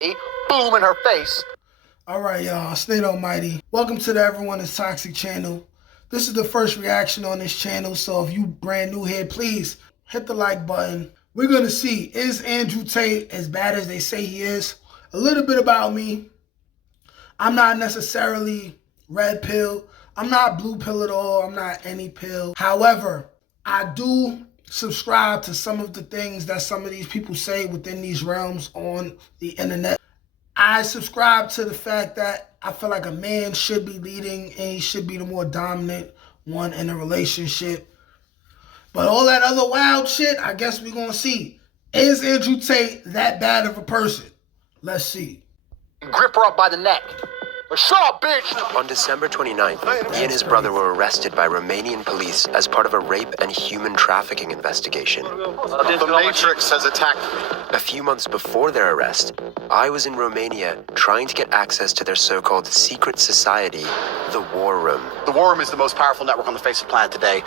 Boom in her face. All right, y'all. Snake Almighty. Welcome to the Everyone is Toxic channel. This is the first reaction on this channel, so if you brand new here, please hit the like button. We're going to see, is Andrew Tate as bad as they say he is? A little bit about me. I'm not necessarily red pill. I'm not blue pill at all. I'm not any pill. However, I do subscribe to some of the things that some of these people say within these realms on the internet. I subscribe to the fact that I feel like a man should be leading and he should be the more dominant one in a relationship. But all that other wild shit, I guess we're going to see. Is Andrew Tate that bad of a person? Let's see. Grip her up by the neck. Shut up, bitch! On December 29th, he and his brother were arrested by Romanian police as part of a rape and human trafficking investigation. The Matrix has attacked me. A few months before their arrest, I was in Romania trying to get access to their so-called secret society, the War Room. The War Room is the most powerful network on the face of the planet today.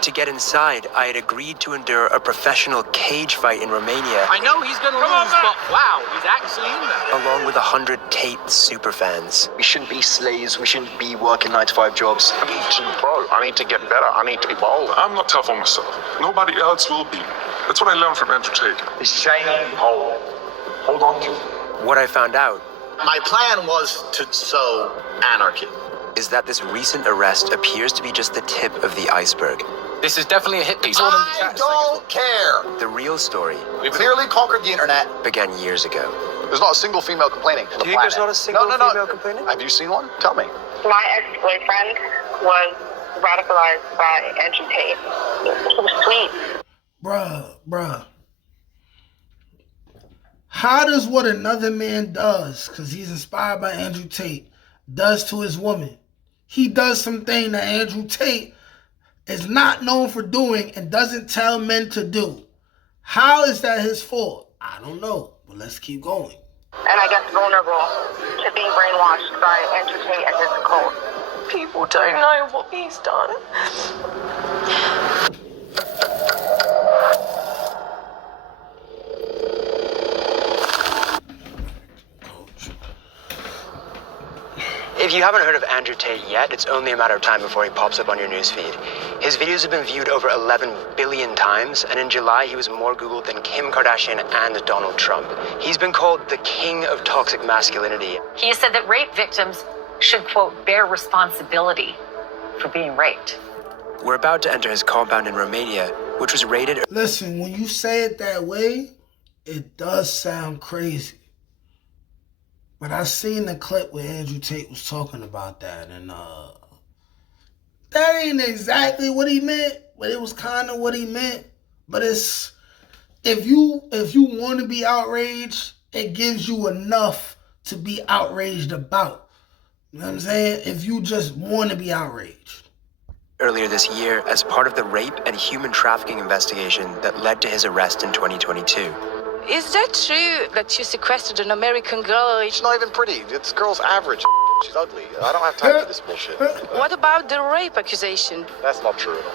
To get inside, I had agreed to endure a professional cage fight in Romania. I know he's gonna lose, but wow, he's actually in there. Along with 100 Tate superfans. We shouldn't be slaves. We shouldn't be working 9-to-5 jobs. I need to get better. I need to evolve. I'm not tough on myself. Nobody else will be. That's what I learned from Andrew Tate. This chain, hold on to. What I found out My plan was to sow anarchy. is that this recent arrest appears to be just the tip of the iceberg. This is definitely a hit piece. I don't care. The real story We clearly conquered the internet. began years ago. There's not a single female complaining. Do you think there's not a single female complaining? Have you seen one? Tell me. My ex-boyfriend was radicalized by Andrew Tate. He was sweet. Bruh. How does what another man does, because he's inspired by Andrew Tate, does to his woman? He does something that Andrew Tate is not known for doing and doesn't tell men to do. How is that his fault? I don't know, but let's keep going. And I guess vulnerable to being brainwashed by Andrew Tate and his cult. People don't know what he's done. If you haven't heard of Andrew Tate yet, it's only a matter of time before he pops up on your newsfeed. His videos have been viewed over 11 billion times, and in July he was more Googled than Kim Kardashian and Donald Trump. He's been called the king of toxic masculinity. He has said that rape victims should, quote, bear responsibility for being raped. We're about to enter his compound in Romania, which was raided. Listen, when you say it that way, it does sound crazy. But I seen the clip where Andrew Tate was talking about that, and that ain't exactly what he meant, but it was kind of what he meant. But it's if you want to be outraged, it gives you enough to be outraged about. You know what I'm saying? If you just want to be outraged. Earlier this year as part of the rape and human trafficking investigation that led to his arrest in 2022. Is that true that you sequestered an American girl? She's not even pretty. This girl's average. She's ugly. I don't have time for this bullshit. What about the rape accusation? That's not true at all.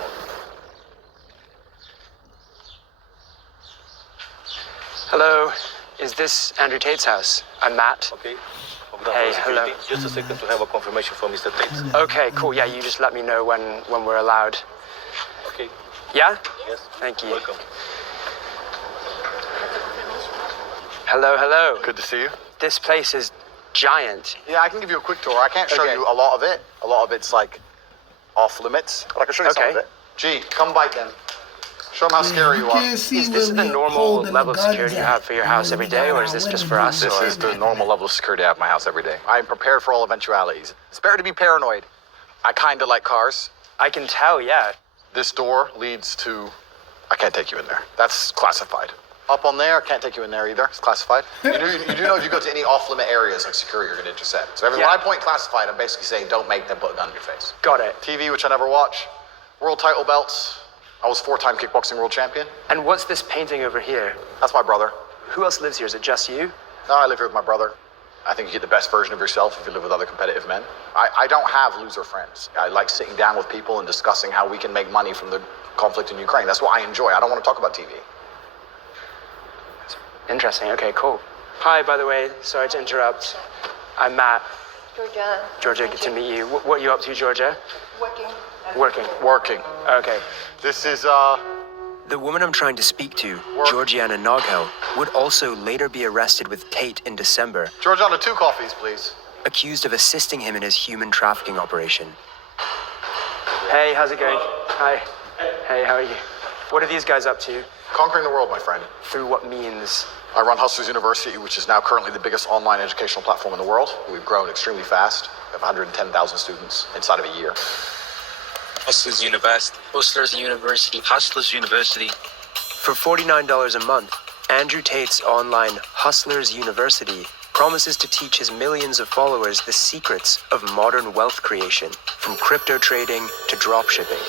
Hello, is this Andrew Tate's house? I'm Matt. Okay. Hey, hello. Just a second to have a confirmation from Mr. Tate. Okay, cool. Yeah, you just let me know when we're allowed. Okay. Yeah? Yes. Thank you. Welcome. Hello. Good to see you. This place is giant. Yeah, I can give you a quick tour. I can't show Okay. you a lot of it. A lot of it's like off limits, but I can show you some of Okay. it. Gee, come bite them. Show them how scary you are. can't see Is this where the we normal holding level of the guns security you at. have for your house every day, or is this just for us? This is the normal level of security I have at my house every day. I'm prepared for all eventualities. It's better to be paranoid. I kind of like cars. I can tell, yeah. This door leads to... I can't take you in there. That's classified. Up on there, can't take you in there either. It's classified. You do know if you go to any off-limit areas like security, you're going to intercept. So when I point classified, I'm basically saying don't make them put a gun in your face. Got it. TV, which I never watch. World title belts. I was 4-time kickboxing world champion. And what's this painting over here? That's my brother. Who else lives here? Is it just you? No, I live here with my brother. I think you get the best version of yourself if you live with other competitive men. I don't have loser friends. I like sitting down with people and discussing how we can make money from the conflict in Ukraine. That's what I enjoy. I don't want to talk about TV. Interesting. Okay, cool. Hi, by the way. Sorry to interrupt. I'm Matt. Georgia. Georgia, good to meet you. What are you up to, Georgia? Working. Working. Okay. This is, The woman I'm trying to speak to, Georgiana Noghel, would also later be arrested with Tate in December, Georgiana, 2 coffees, please. accused of assisting him in his human trafficking operation. Hey, how's it going? Hi. Hey, how are you? What are these guys up to? Conquering the world, my friend. Through what means? I run Hustlers University, which is now currently the biggest online educational platform in the world. We've grown extremely fast. We have 110,000 students inside of a year. Hustlers University. Hustlers University. Hustlers University. For $49 a month, Andrew Tate's online Hustlers University promises to teach his millions of followers the secrets of modern wealth creation, from crypto trading to dropshipping.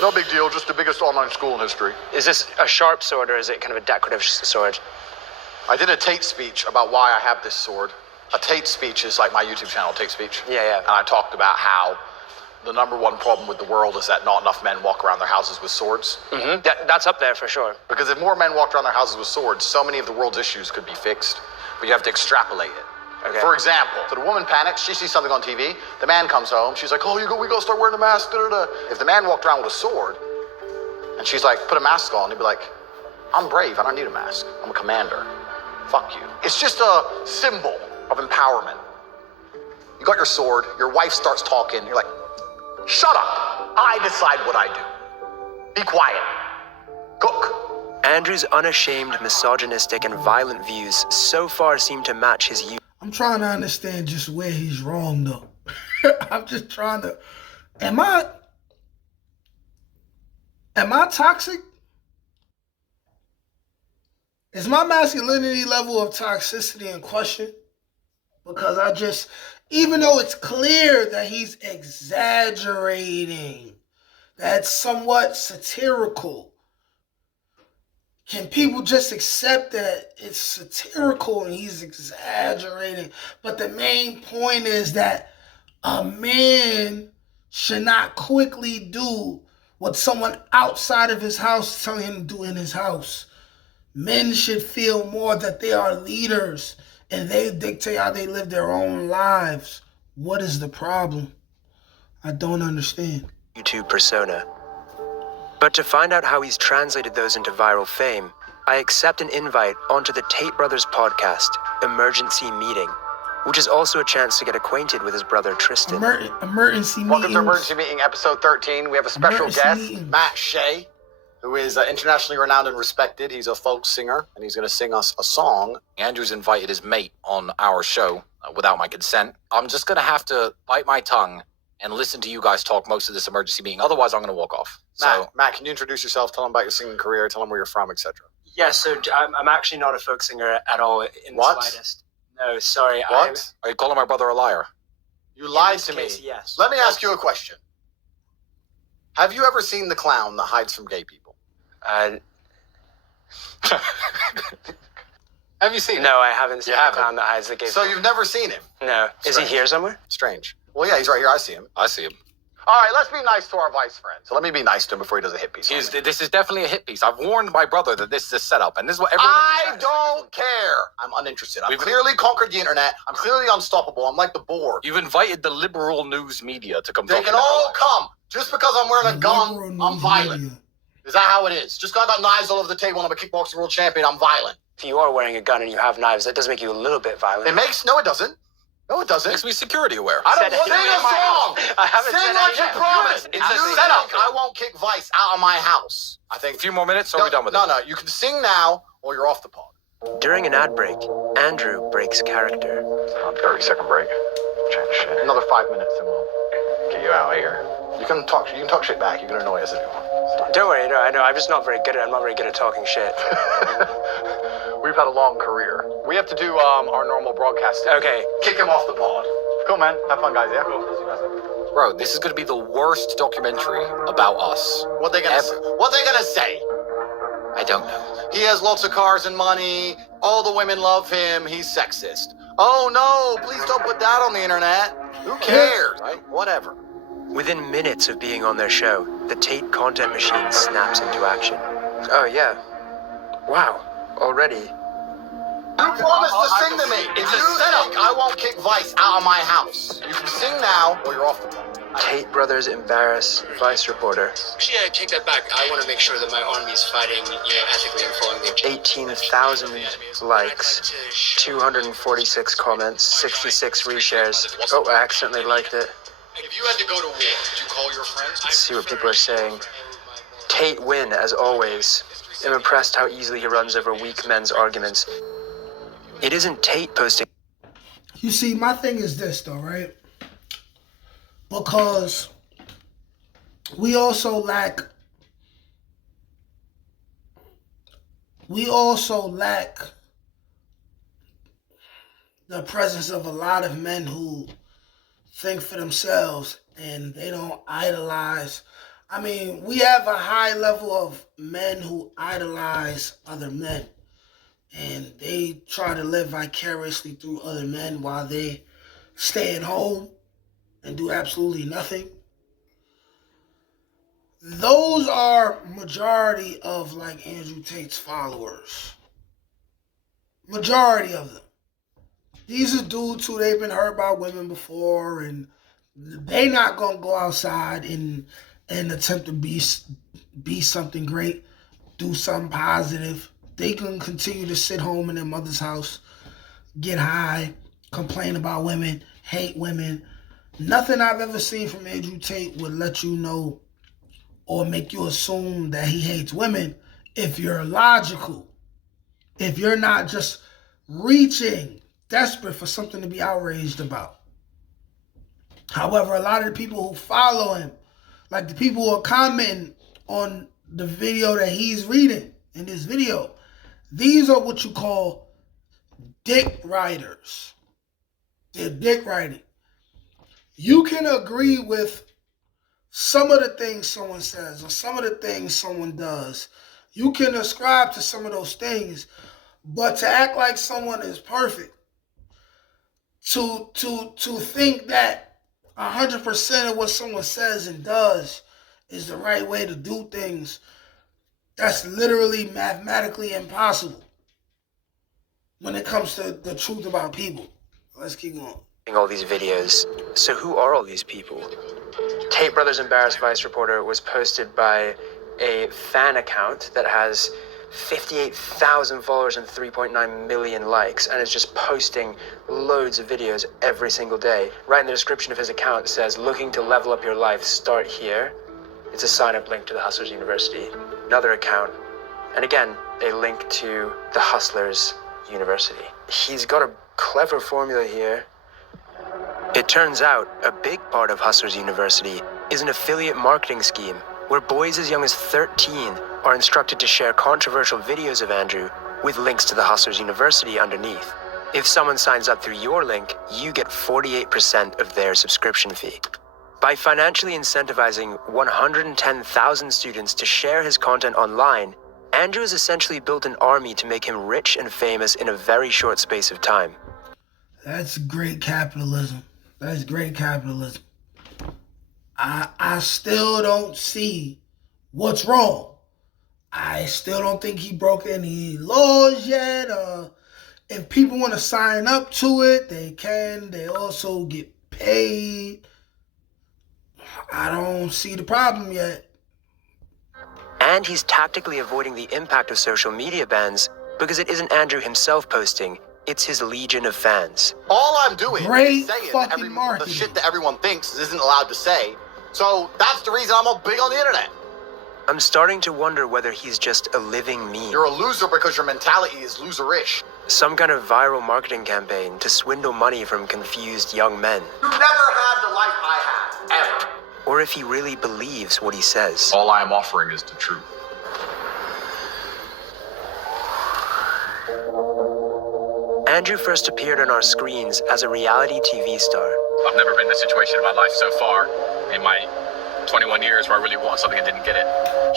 No big deal, just the biggest online school in history. Is this a sharp sword or is it kind of a decorative sword? I did a Tate speech about why I have this sword. A Tate speech is like my YouTube channel, Tate Speech. Yeah. And I talked about how the #1 problem with the world is that not enough men walk around their houses with swords. Mm-hmm. That's up there for sure. Because if more men walked around their houses with swords, so many of the world's issues could be fixed. But you have to extrapolate it. Okay. For example, so the woman panics, she sees something on TV, the man comes home, she's like, oh, we gotta start wearing a mask, da-da-da. If the man walked around with a sword, and she's like, put a mask on, he'd be like, I'm brave, I don't need a mask, I'm a commander. Fuck you. It's just a symbol of empowerment. You got your sword, your wife starts talking, you're like, shut up, I decide what I do. Be quiet. Cook. Andrew's unashamed, misogynistic, and violent views so far seem to match his youth. I'm trying to understand just where he's wrong, though. I'm just trying to... Am I toxic? Is my masculinity level of toxicity in question? Because I just... Even though it's clear that he's exaggerating, that's somewhat satirical, can people just accept that it's satirical and he's exaggerating? But the main point is that a man should not quickly do what someone outside of his house is telling him to do in his house. Men should feel more that they are leaders and they dictate how they live their own lives. What is the problem? I don't understand. YouTube persona. But to find out how he's translated those into viral fame, I accept an invite onto the Tate Brothers podcast, Emergency Meeting, which is also a chance to get acquainted with his brother Tristan. Emergency Meeting. Welcome to Emergency Meeting, episode 13. We have a special guest, Matt Shea, who is internationally renowned and respected. He's a folk singer, and he's going to sing us a song. Andrew's invited his mate on our show without my consent. I'm just going to have to bite my tongue and listen to you guys talk most of this emergency meeting. Otherwise, I'm going to walk off. Matt, can you introduce yourself? Tell them about your singing career. Tell them where you're from, etc. Yeah, so I'm actually not a folk singer at all in the slightest. No, sorry. What? Are you calling my brother a liar? You lied to me. Yes. Let me ask you a question. Have you ever seen the clown that hides from gay people? Have you seen him? No, I haven't seen the clown that hides the gay people. So you've never seen him? No. Is he here somewhere? Strange. Well, yeah, he's right here. I see him. I see him. All right, let's be nice to our vice friend. So let me be nice to him before he does a hit piece. This is definitely a hit piece. I've warned my brother that this is a setup, and this is what everyone I don't care. I'm uninterested. I've clearly conquered the internet. I'm clearly unstoppable. I'm like the board. You've invited the liberal news media to come They talk can about all our come. Just because I'm wearing a gun, I'm violent. Is that how it is? Just because I got knives all over the table and I'm a kickboxing world champion, I'm violent. If you are wearing a gun and you have knives, that does make you a little bit violent. No, it doesn't. No, it doesn't. Makes me security aware. I don't want to sing a song. I haven't sing like you promised. It's a setup. I won't kick Vice out of my house. I think. A few more minutes, or are we done with it? No. You can sing now, or you're off the pod. During an ad break, Andrew breaks character. 30-second break. Chat shit. Another 5 minutes, and we'll get you out of here. You can talk shit back. You can annoy us if you want. Don't worry. No, I know. I'm just not very good at it. I'm not very good at talking shit. We've had a long career. We have to do our normal broadcast. Okay. Kick him off the pod. Cool, man. Have fun, guys. Yeah. Bro, this is going to be the worst documentary about us. What they gonna say? I don't know. He has lots of cars and money. All the women love him. He's sexist. Oh no! Please don't put that on the internet. Who cares? Right? Whatever. Within minutes of being on their show, the Tate content machine snaps into action. Oh, yeah. Wow. Already. You promised to sing to me. If you think I won't kick Vice out of my house, you can sing now or you're off the phone. Tate brothers embarrass Vice reporter. Actually, I take that back. I want to make sure that my army's fighting, ethically and following the 18,000 likes, 246 comments, 66 reshares. Oh, I accidentally liked it. If you had to go to war, would you call your friends? Let's see what people are saying. Tate win, as always. I'm impressed how easily he runs over weak men's arguments. It isn't Tate posting. You see, my thing is this, though, right? Because we also lack the presence of a lot of men who think for themselves and they don't idolize. I mean, we have a high level of men who idolize other men, and they try to live vicariously through other men while they stay at home and do absolutely nothing. Those are majority of like Andrew Tate's followers. Majority of them. These are dudes who they've been hurt by women before, and they not gonna go outside and attempt to be something great, do something positive. They can continue to sit home in their mother's house, get high, complain about women, hate women. Nothing I've ever seen from Andrew Tate would let you know or make you assume that he hates women if you're logical. If you're not just reaching, desperate for something to be outraged about. However, a lot of the people who follow him, like the people who are commenting on the video that he's reading in this video, these are what you call dick riders. They're dick riding. You can agree with some of the things someone says or some of the things someone does. You can ascribe to some of those things, but to act like someone is perfect, to think that 100% of what someone says and does is the right way to do things, that's literally mathematically impossible when it comes to the truth about people. Let's keep going. All these videos. So who are all these people? Tate Brothers Embarrassed Vice Reporter was posted by a fan account that has 58,000 followers and 3.9 million likes, and is just posting loads of videos every single day. Right in the description of his account, it says, looking to level up your life, start here. It's a sign-up link to the Hustlers University. Another account, and again, a link to the Hustlers University. He's got a clever formula here. It turns out a big part of Hustlers University is an affiliate marketing scheme where boys as young as 13 are instructed to share controversial videos of Andrew with links to the Hustlers University underneath. If someone signs up through your link, you get 48% of their subscription fee. By financially incentivizing 110,000 students to share his content online, Andrew has essentially built an army to make him rich and famous in a very short space of time. That's great capitalism. That's great capitalism. I still don't see what's wrong. I still don't think he broke any laws yet. If people want to sign up to it, they can. They also get paid. I don't see the problem yet. And he's tactically avoiding the impact of social media bans because it isn't Andrew himself posting, it's his legion of fans. All I'm doing Great is saying fucking marketing. the shit that everyone thinks isn't allowed to say. So that's the reason I'm all big on the internet. I'm starting to wonder whether he's just a living meme. You're a loser because your mentality is loserish. Some kind of viral marketing campaign to swindle money from confused young men. You never had the life I had, ever. Or if he really believes what he says. All I am offering is the truth. Andrew first appeared on our screens as a reality TV star. I've never been in a situation in my life so far, in my 21 years, where I really want something and didn't get it.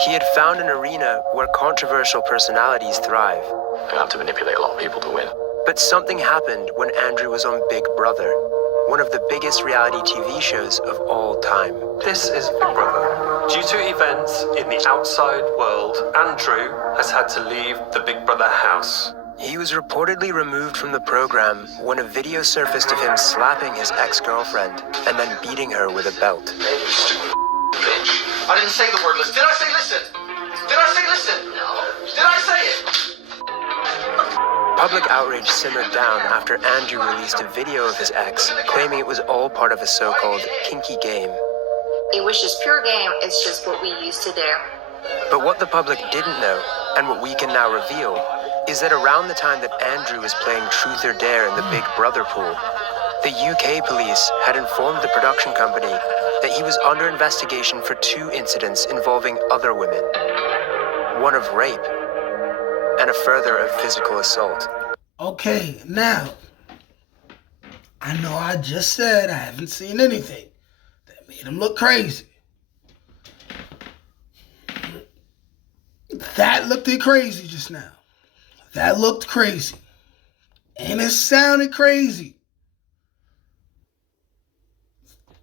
He had found an arena where controversial personalities thrive. I have to manipulate a lot of people to win. But something happened when Andrew was on Big Brother, one of the biggest reality TV shows of all time. This is Big Brother. Due to events in the outside world, Andrew has had to leave the Big Brother house. He was reportedly removed from the program when a video surfaced of him slapping his ex-girlfriend and then beating her with a belt. Stupid bitch. I didn't say the word listen. Did I say listen? Did I say listen? No. Did I say it? Public outrage simmered down after Andrew released a video of his ex, claiming it was all part of a so-called kinky game. It was just pure game. It's just what we used to do. But what the public didn't know, and what we can now reveal, is that around the time that Andrew was playing Truth or Dare in the Big Brother pool, the UK police had informed the production company that he was under investigation for 2 incidents involving other women. One of rape, and a further of physical assault. Okay, now, I know I just said I haven't seen anything that made him look crazy. That looked crazy just now. That looked crazy. And it sounded crazy.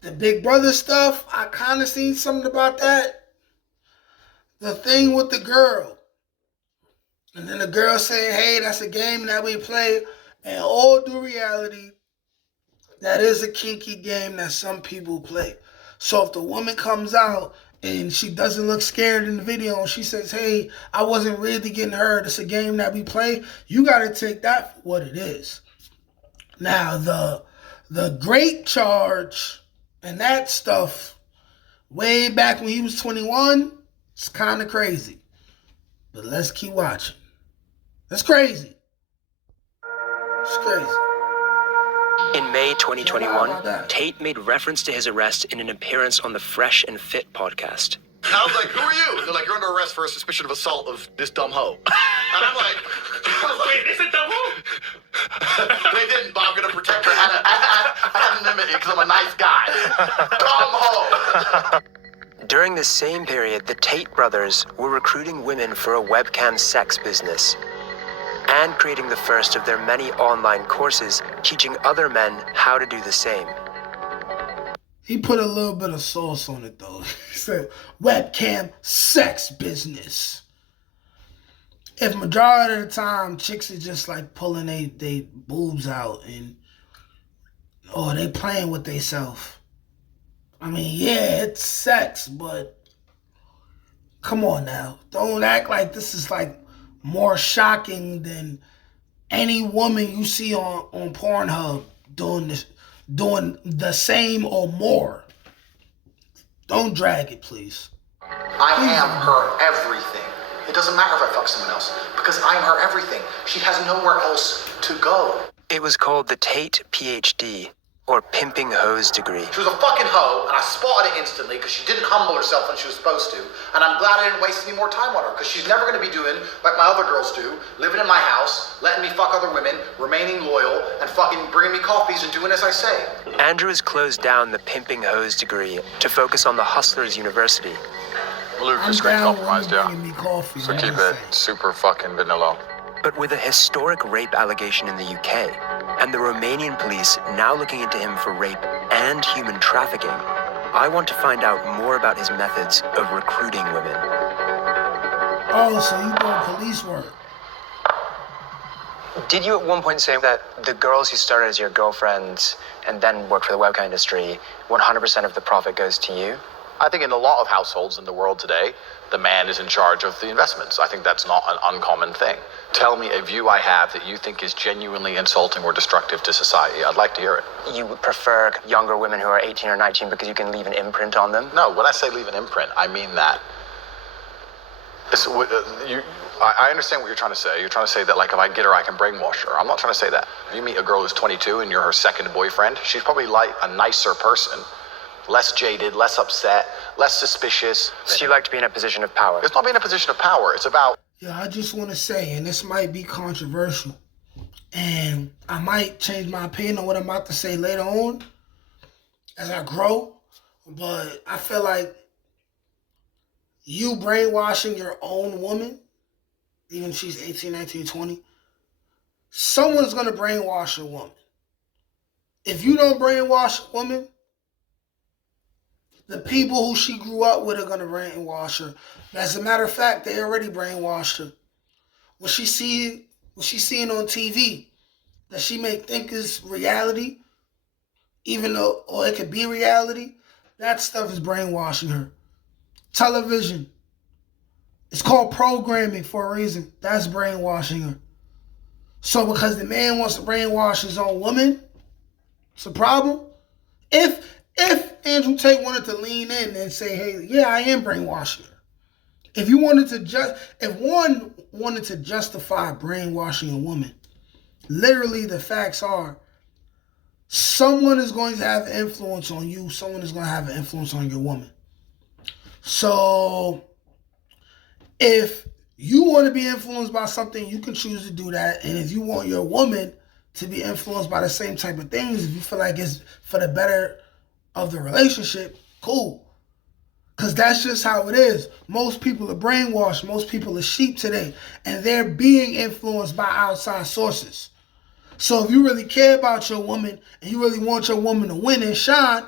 The Big Brother stuff, I kind of seen something about that. The thing with the girl. And then the girl saying, hey, that's a game that we play. And all due reality, that is a kinky game that some people play. So if the woman comes out and she doesn't look scared in the video and she says, hey, I wasn't really getting hurt, it's a game that we play, you got to take that for what it is. Now, the great charge and that stuff, way back when he was 21, it's kind of crazy. But let's keep watching. That's crazy. It's crazy. In May 2021, Tate made reference to his arrest in an appearance on the Fresh and Fit podcast. I was like, who are you? They're like, you're under arrest for a suspicion of assault of this dumb hoe. And I'm like, wait, this is dumb hoe? They didn't, but I'm going to protect her anonymity because I'm a nice guy. Dumb hoe. During the same period, the Tate brothers were recruiting women for a webcam sex business and creating the first of their many online courses teaching other men how to do the same. He put a little bit of sauce on it, though. He said, webcam sex business. If majority of the time, chicks are just like pulling they boobs out and, or they playing with themselves. I mean, yeah, it's sex, but come on now. Don't act like this is like more shocking than any woman you see on Pornhub doing the same or more. Don't drag it, please. I am her everything. It doesn't matter if I fuck someone else because I'm her everything. She has nowhere else to go. It was called the Tate PhD, or Pimping Hose degree. She was a fucking hoe, and I spotted it instantly because she didn't humble herself when she was supposed to. And I'm glad I didn't waste any more time on her because she's never going to be doing like my other girls do, living in my house, letting me fuck other women, remaining loyal, and fucking bringing me coffees and doing as I say. Andrew has closed down the Pimping Hose degree to focus on the Hustlers University. Ludicrous, great compromise, yeah. So keep it super fucking vanilla. But with a historic rape allegation in the UK, and the Romanian police now looking into him for rape and human trafficking, I want to find out more about his methods of recruiting women. Oh, so you doing police work? Did you at one point say that the girls who started as your girlfriends and then worked for the webcam industry, 100% of the profit goes to you? I think in a lot of households in the world today, the man is in charge of the investments. I think that's not an uncommon thing. Tell me a view I have that you think is genuinely insulting or destructive to society. I'd like to hear it. You would prefer younger women who are 18 or 19 because you can leave an imprint on them? No, when I say leave an imprint, I mean that. I understand what you're trying to say. You're trying to say that, like, if I get her, I can brainwash her. I'm not trying to say that. If you meet a girl who's 22 and you're her second boyfriend, she's probably like a nicer person. Less jaded, less upset, less suspicious. So you like to be in a position of power? It's not being in a position of power. It's about... Yeah, I just want to say, and this might be controversial, and I might change my opinion on what I'm about to say later on as I grow, but I feel like you brainwashing your own woman, even if she's 18, 19, 20, someone's going to brainwash a woman. If you don't brainwash a woman, the people who she grew up with are going to brainwash her. As a matter of fact, they already brainwashed her. When she see what she's seeing on TV that she may think is reality, even though, or it could be reality, that stuff is brainwashing her. Television, it's called programming for a reason. That's brainwashing her. So because the man wants to brainwash his own woman, it's a problem. If Andrew Tate wanted to lean in and say, hey, yeah, I am brainwashing her. If one wanted to justify brainwashing a woman, literally the facts are someone is going to have influence on you, someone is going to have an influence on your woman. So if you want to be influenced by something, you can choose to do that. And if you want your woman to be influenced by the same type of things, if you feel like it's for the better of the relationship, cool. Because that's just how it is. Most people are brainwashed. Most people are sheep today. And they're being influenced by outside sources. So if you really care about your woman and you really want your woman to win and shine,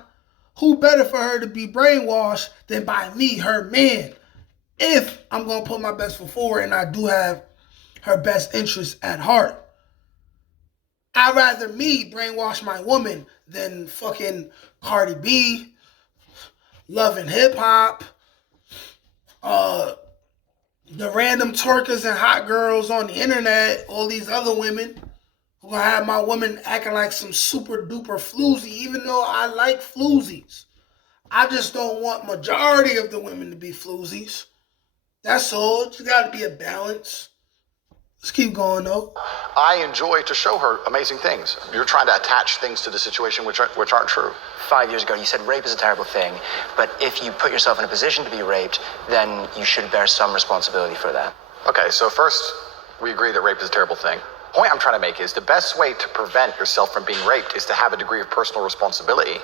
who better for her to be brainwashed than by me, her man? If I'm going to put my best foot forward and I do have her best interests at heart. I'd rather me brainwash my woman than fucking Cardi B, Love and Hip Hop, the random twerkers and hot girls on the internet, all these other women who gonna have my woman acting like some super duper floozy, even though I like floozies. I just don't want majority of the women to be floozies. That's all. It's got to be a balance. Let's keep going, though. I enjoy to show her amazing things. You're trying to attach things to the situation which aren't true. 5 years ago, you said rape is a terrible thing, but if you put yourself in a position to be raped, then you should bear some responsibility for that. Okay, so first, we agree that rape is a terrible thing. The point I'm trying to make is the best way to prevent yourself from being raped is to have a degree of personal responsibility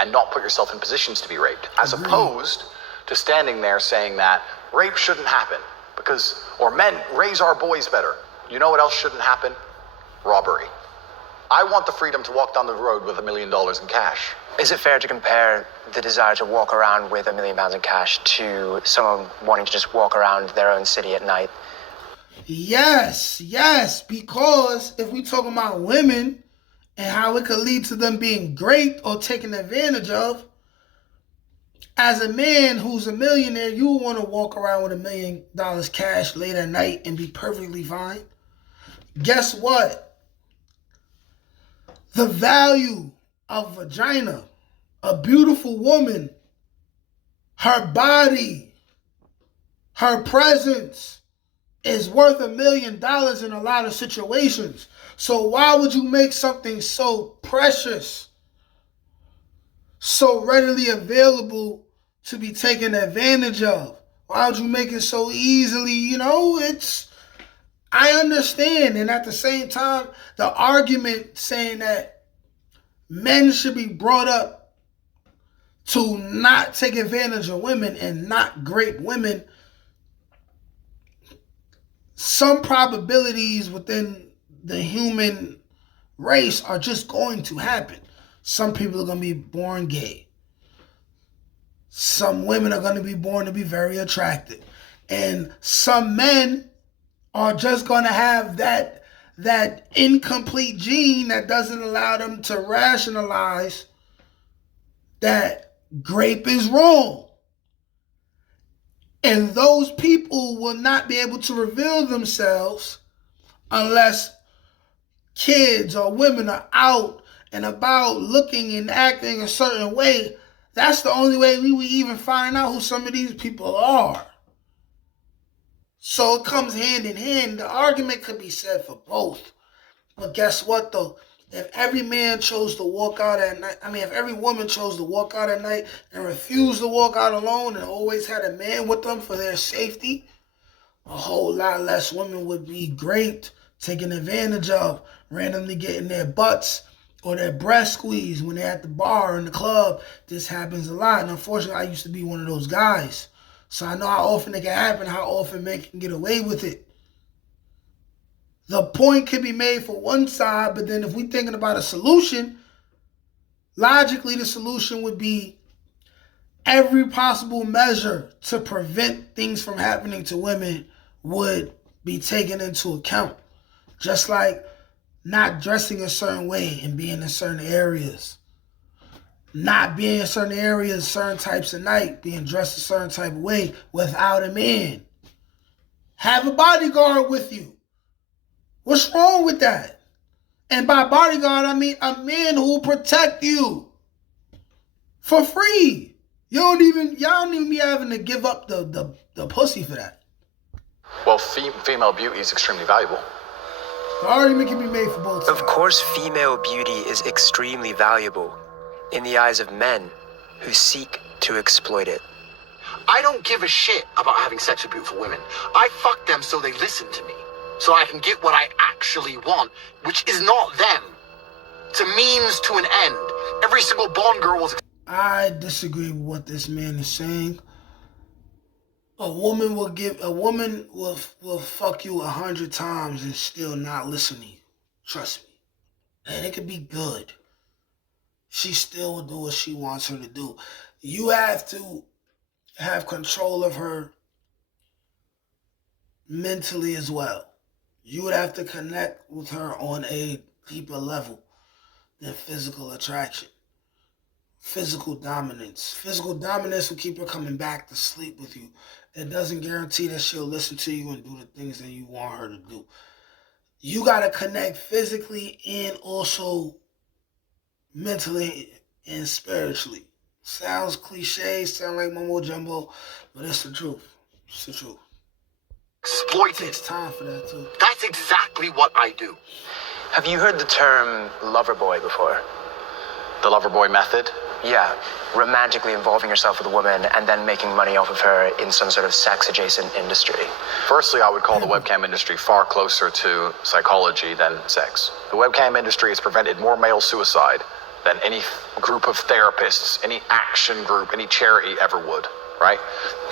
and not put yourself in positions to be raped, as opposed to standing there saying that rape shouldn't happen or men raise our boys better. You know what else shouldn't happen? Robbery. I want the freedom to walk down the road with $1 million in cash. Is it fair to compare the desire to walk around with £1 million in cash to someone wanting to just walk around their own city at night? Yes, because if we talking about women and how it could lead to them being great or taken advantage of, as a man who's a millionaire, you want to walk around with $1 million cash late at night and be perfectly fine. Guess what? The value of vagina, a beautiful woman, her body, her presence is worth $1 million in a lot of situations. So why would you make something so precious, so readily available to be taken advantage of? Why would you make it so easily? I understand. And at the same time, the argument saying that men should be brought up to not take advantage of women and not grape women, some probabilities within the human race are just going to happen. Some people are going to be born gay. Some women are going to be born to be very attractive. And some men are just going to have that incomplete gene that doesn't allow them to rationalize that grape is wrong. And those people will not be able to reveal themselves unless kids or women are out and about looking and acting a certain way. That's the only way we would even find out who some of these people are. So it comes hand in hand. The argument could be said for both. But guess what, though? If every man chose to walk out at night, if every woman chose to walk out at night and refused to walk out alone and always had a man with them for their safety, a whole lot less women would be raped, taken advantage of, randomly getting their butts or their breast squeezed when they're at the bar or in the club. This happens a lot. And unfortunately, I used to be one of those guys. So I know how often it can happen, how often men can get away with it. The point could be made for one side, but then if we're thinking about a solution, logically the solution would be every possible measure to prevent things from happening to women would be taken into account. Just like not dressing a certain way and being in certain areas. Not being in certain areas, certain types of night, being dressed a certain type of way without a man. Have a bodyguard with you. What's wrong with that? And by bodyguard, I mean a man who will protect you for free. Y'all don't even be having to give up the pussy for that. Well, female beauty is extremely valuable. The argument can be made for both sides. Of course, female beauty is extremely valuable in the eyes of men who seek to exploit it. I don't give a shit about having sex with beautiful women. I fuck them so they listen to me. So I can get what I actually want, which is not them. It's a means to an end. Every single Bond girl was... I disagree with what this man is saying. A woman will fuck you 100 times and still not listen to you. Trust me. And it could be good. She still will do what she wants her to do. You have to have control of her mentally as well. You would have to connect with her on a deeper level than physical attraction. Physical dominance. Physical dominance will keep her coming back to sleep with you. It doesn't guarantee that she'll listen to you and do the things that you want her to do. You got to connect physically and also mentally and spiritually. Sounds cliche, sound like mumbo jumbo, but it's the truth. It's the truth. Exploit it. Takes time for that too. That's exactly what I do. Have you heard the term lover boy before? The lover boy method? Yeah, romantically involving yourself with a woman and then making money off of her in some sort of sex-adjacent industry. Firstly, I would call the webcam industry far closer to psychology than sex. The webcam industry has prevented more male suicide than any group of therapists, any action group, any charity ever would, right?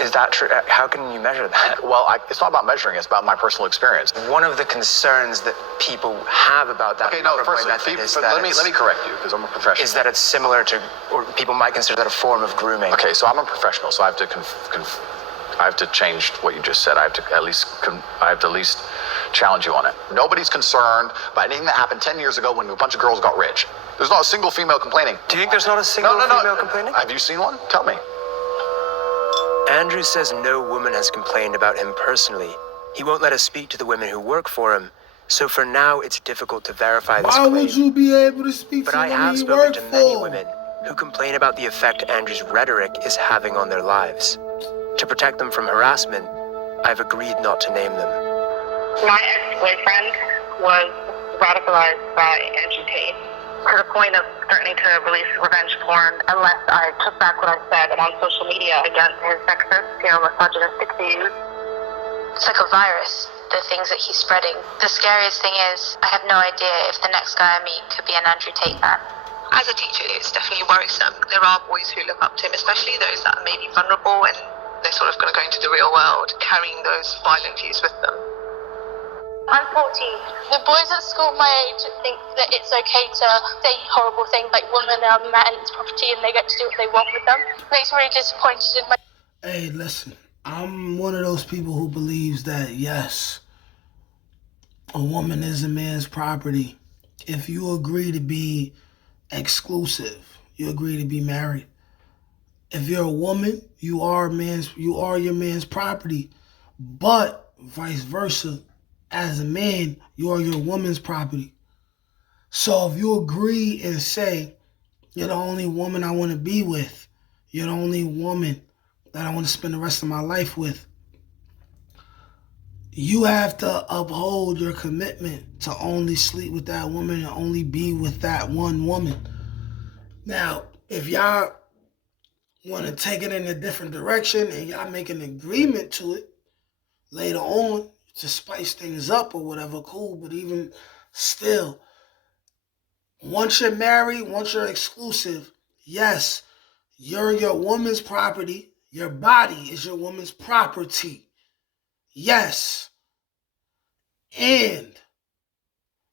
Is that true? How can you measure that? Well, it's not about measuring, it's about my personal experience. One of the concerns that people have about that let me correct you, because I'm a professional. Is that it's similar to, or people might consider that a form of grooming. Okay, so I'm a professional, so I have to change what you just said. I have to at least challenge you on it. Nobody's concerned about anything that happened 10 years ago when a bunch of girls got rich. There's not a single female complaining. Do you think there's not a single female complaining? Have you seen one? Tell me. Andrew says no woman has complained about him personally. He won't let us speak to the women who work for him. So for now, it's difficult to verify this claim. Why would you be able to speak but to I women have you spoken work to for? many women who complain about the effect Andrew's rhetoric is having on their lives. To protect them from harassment, I've agreed not to name them. My ex-boyfriend was radicalized by Andrew Tate to the point of threatening to release revenge porn unless I took back what I said on social media against his sexist, misogynistic views. It's like a virus, the things that he's spreading. The scariest thing is, I have no idea if the next guy I meet could be an Andrew Tate fan. As a teacher, it's definitely worrisome. There are boys who look up to him, especially those that may be vulnerable and they're sort of going to go into the real world carrying those violent views with them. I'm 14. The boys at school my age think that it's okay to say horrible things like women are man's property and they get to do what they want with them. It's really disappointed in my... Hey, listen. I'm one of those people who believes that, yes, a woman is a man's property. If you agree to be exclusive, you agree to be married. If you're a woman, you are your man's property. But vice versa, as a man, you are your woman's property. So if you agree and say, you're the only woman I want to be with, you're the only woman that I want to spend the rest of my life with, you have to uphold your commitment to only sleep with that woman and only be with that one woman. Now, if y'all want to take it in a different direction and y'all make an agreement to it later on to spice things up or whatever, cool. But even still, once you're married, once you're exclusive, yes, you're your woman's property. Your body is your woman's property. Yes. And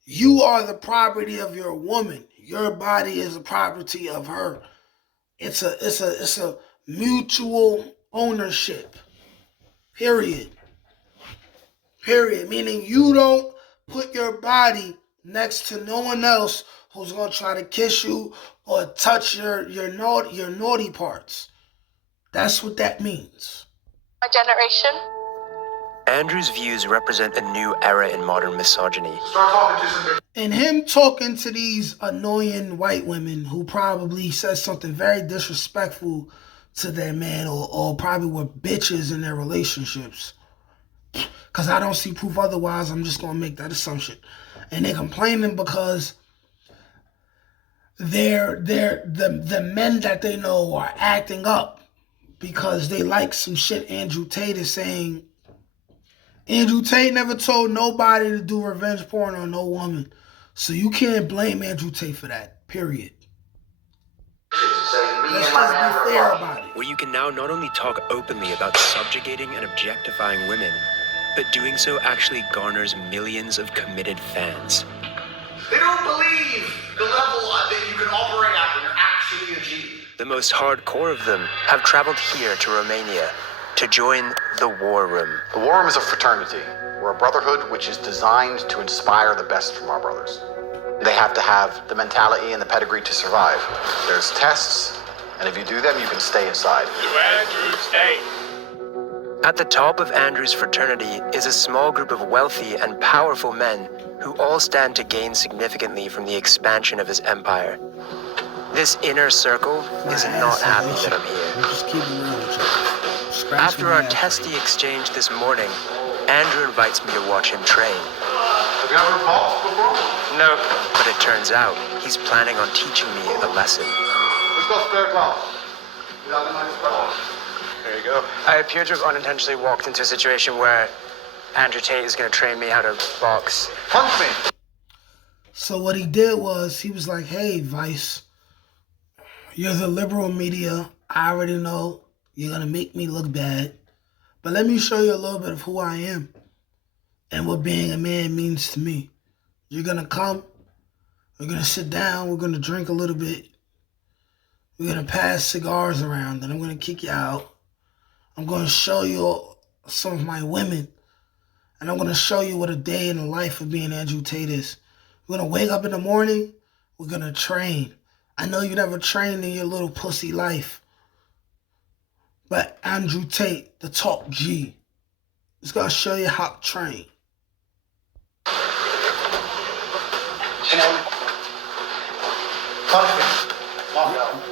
you are the property of your woman. Your body is the property of her. It's a mutual ownership. Period. Meaning you don't put your body next to no one else who's gonna try to kiss you or touch your naughty parts. That's what that means. My generation. Andrew's views represent a new era in modern misogyny. And him talking to these annoying white women who probably said something very disrespectful to their man or probably were bitches in their relationships. Because I don't see proof otherwise, I'm just going to make that assumption. And they're complaining because the men that they know are acting up because they like some shit Andrew Tate is saying. Andrew Tate never told nobody to do revenge porn on no woman. So you can't blame Andrew Tate for that, period. Let's just be fair about it. Where you can now not only talk openly about subjugating and objectifying women, but doing so actually garners millions of committed fans. They don't believe the level that you can operate at when you're actually a G. The most hardcore of them have traveled here to Romania to join the War Room. The War Room is a fraternity. We're a brotherhood which is designed to inspire the best from our brothers. They have to have the mentality and the pedigree to survive. There's tests, and if you do them, you can stay inside. At the top of Andrew's fraternity is a small group of wealthy and powerful men who all stand to gain significantly from the expansion of his empire. This inner circle is not happy that I'm here. Just keep it real with you. After our testy exchange this morning, Andrew invites me to watch him train. Have you ever boxed before? No. But it turns out he's planning on teaching me a lesson. Let's go spare class. There you go. I appear to have unintentionally walked into a situation where Andrew Tate is going to train me how to box. Punch me! So what he did was, he was like, hey, Vice, you're the liberal media. I already know you're going to make me look bad. But let me show you a little bit of who I am and what being a man means to me. You're going to come. We're going to sit down. We're going to drink a little bit. We're going to pass cigars around. Then I'm going to kick you out. I'm going to show you some of my women. And I'm going to show you what a day in the life of being Andrew Tate is. We're going to wake up in the morning. We're going to train. I know you never trained in your little pussy life. But Andrew Tate, the top G, is going to show you how to train.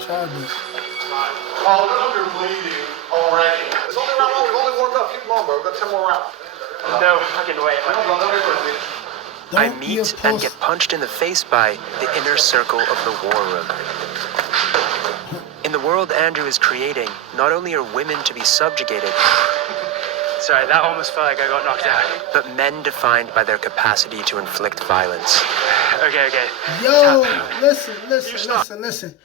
Tried this. Oh, look, you're bleeding already. It's only round one. We've only warmed up. Keep them on, bro. We've got 10 more rounds. No fucking way. I meet and get punched in the face by the inner circle of the War Room. In the world Andrew is creating, not only are women to be subjugated, Sorry, that almost felt like I got knocked out. but men defined by their capacity to inflict violence. Okay. Yo, listen.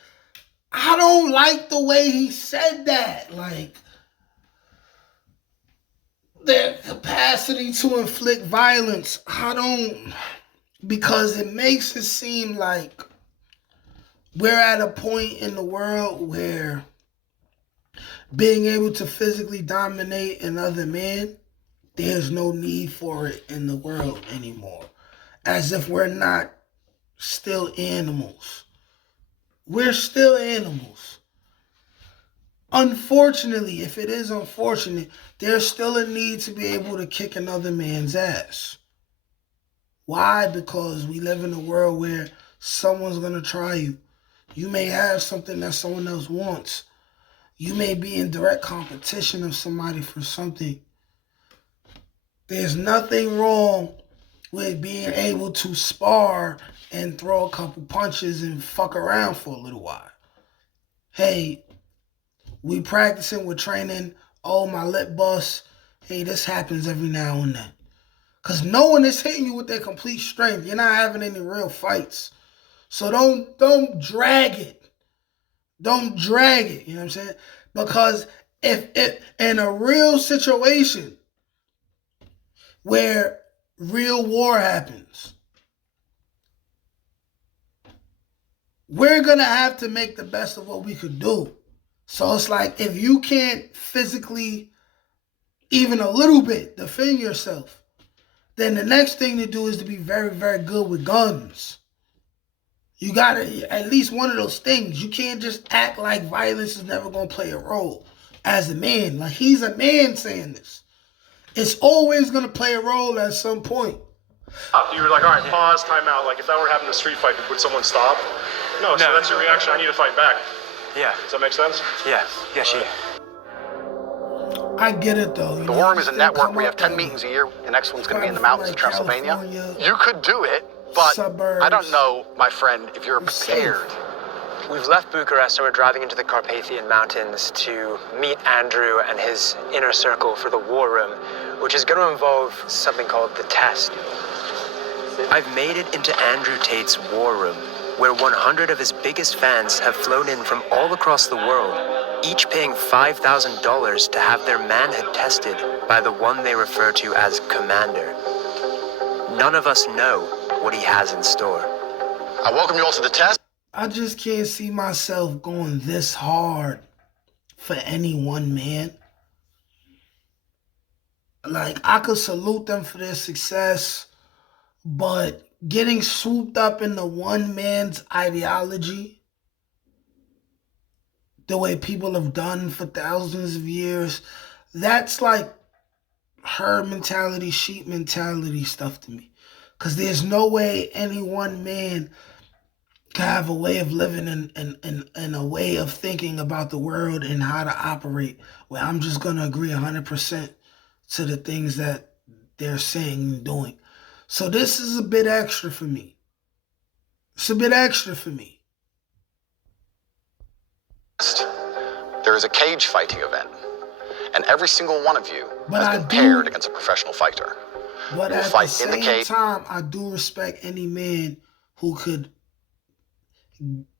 I don't like the way he said that. Like, their capacity to inflict violence. Because it makes it seem like we're at a point in the world where being able to physically dominate another man, there's no need for it in the world anymore. As if we're not still animals. We're still animals. Unfortunately, if it is unfortunate, there's still a need to be able to kick another man's ass. Why? Because we live in a world where someone's going to try you. You may have something that someone else wants. You may be in direct competition of somebody for something. There's nothing wrong with being able to spar and throw a couple punches and fuck around for a little while. Hey, we practicing, we're training. Oh, my lip bust. Hey, this happens every now and then. Because no one is hitting you with their complete strength. You're not having any real fights. So don't drag it. Don't drag it, you know what I'm saying? Because if in a real situation where real war happens, we're going to have to make the best of what we could do. So it's like, if you can't physically, even a little bit, defend yourself, then the next thing to do is to be very, very good with guns. You gotta, at least one of those things. You can't just act like violence is never gonna play a role as a man. Like, he's a man saying this. It's always gonna play a role at some point. You were like, all right, pause, time out. Like, if that were having a street fight, would someone stop? No, so that's your reaction. I need to fight back. Yeah. Does that make sense? Yeah. Yes, yeah. I get it, though. The War Room is a network. We have 10 meetings a year. The next one's going to be in the mountains of Transylvania. You could do it, but I don't know, my friend, if you're prepared. We've left Bucharest and we're driving into the Carpathian Mountains to meet Andrew and his inner circle for the War Room, which is going to involve something called the Test. I've made it into Andrew Tate's War Room, where 100 of his biggest fans have flown in from all across the world, each paying $5,000 to have their manhood tested by the one they refer to as Commander. None of us know what he has in store. I welcome you all to the test. I just can't see myself going this hard for any one man. Like, I could salute them for their success, but getting swooped up into one man's ideology, the way people have done for thousands of years, that's like herd mentality, sheep mentality stuff to me. Because there's no way any one man can have a way of living and a way of thinking about the world and how to operate where I'm just going to agree 100% to the things that they're saying and doing. So this is a bit extra for me. It's a bit extra for me. There is a cage fighting event, and every single one of you has been paired against a professional fighter. But at the same time, I do respect any man who could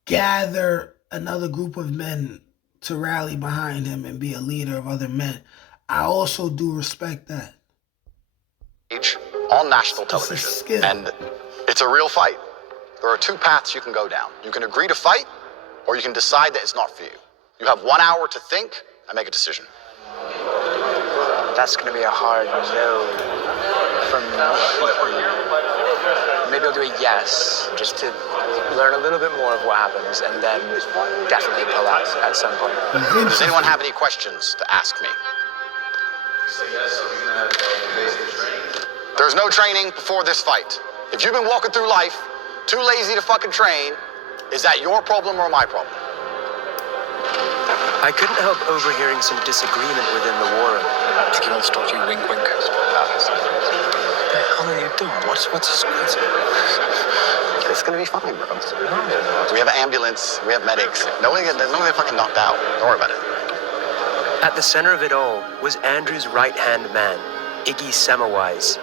gather another group of men to rally behind him and be a leader of other men. I also do respect that. On national television, and it's a real fight. There are two paths you can go down. You can agree to fight, or you can decide that it's not for you. You have 1 hour to think and make a decision. That's going to be a hard no for me. Maybe I'll do a yes, just to learn a little bit more of what happens, and then definitely pull out at some point. Does anyone have any questions to ask me? There's no training before this fight. If you've been walking through life too lazy to fucking train, is that your problem or my problem? I couldn't help overhearing some disagreement within the War Room. Can I start you wink wink? What the hell are you doing? What's this? It's gonna be fine, bro. We have an ambulance, we have medics. No one get fucking knocked out. Don't worry about it. At the center of it all was Andrew's right-hand man, Iggy Semmelweis.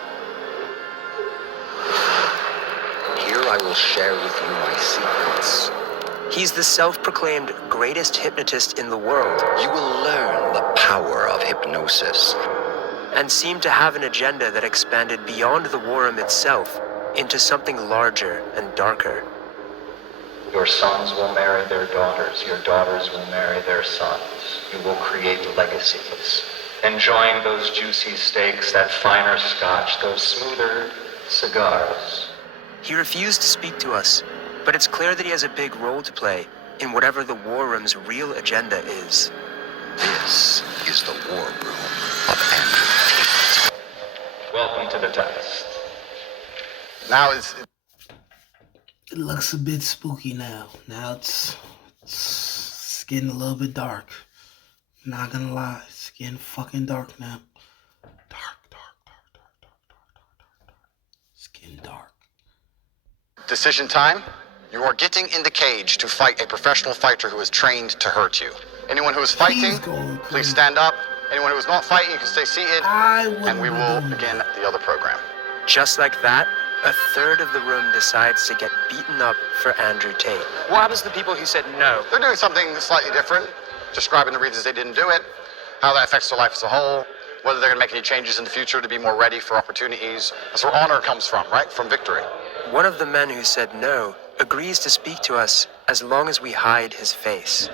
Here I will share with you my secrets. He's the self-proclaimed greatest hypnotist in the world. You will learn the power of hypnosis. And seemed to have an agenda that expanded beyond the War Room itself into something larger and darker. Your sons will marry their daughters. Your daughters will marry their sons. You will create legacies. Enjoying those juicy steaks, that finer scotch, those smoother cigars. He refused to speak to us, but it's clear that he has a big role to play in whatever the War Room's real agenda is. This is the War Room of Andrew Tate. Welcome to the test. Now it looks a bit spooky now. Now it's getting a little bit dark. Not gonna lie, it's getting fucking dark now. Dark. It's getting dark. Decision time. You are getting in the cage to fight a professional fighter who is trained to hurt you. Anyone who is fighting, please stand up. Anyone who is not fighting, you can stay seated. And we will begin the other program. Just like that, a third of the room decides to get beaten up for Andrew Tate. What happens to the people who said no? They're doing something slightly different, describing the reasons they didn't do it, how that affects their life as a whole, whether they're going to make any changes in the future to be more ready for opportunities. That's where honor comes from, right? From victory. One of the men who said no agrees to speak to us as long as we hide his face.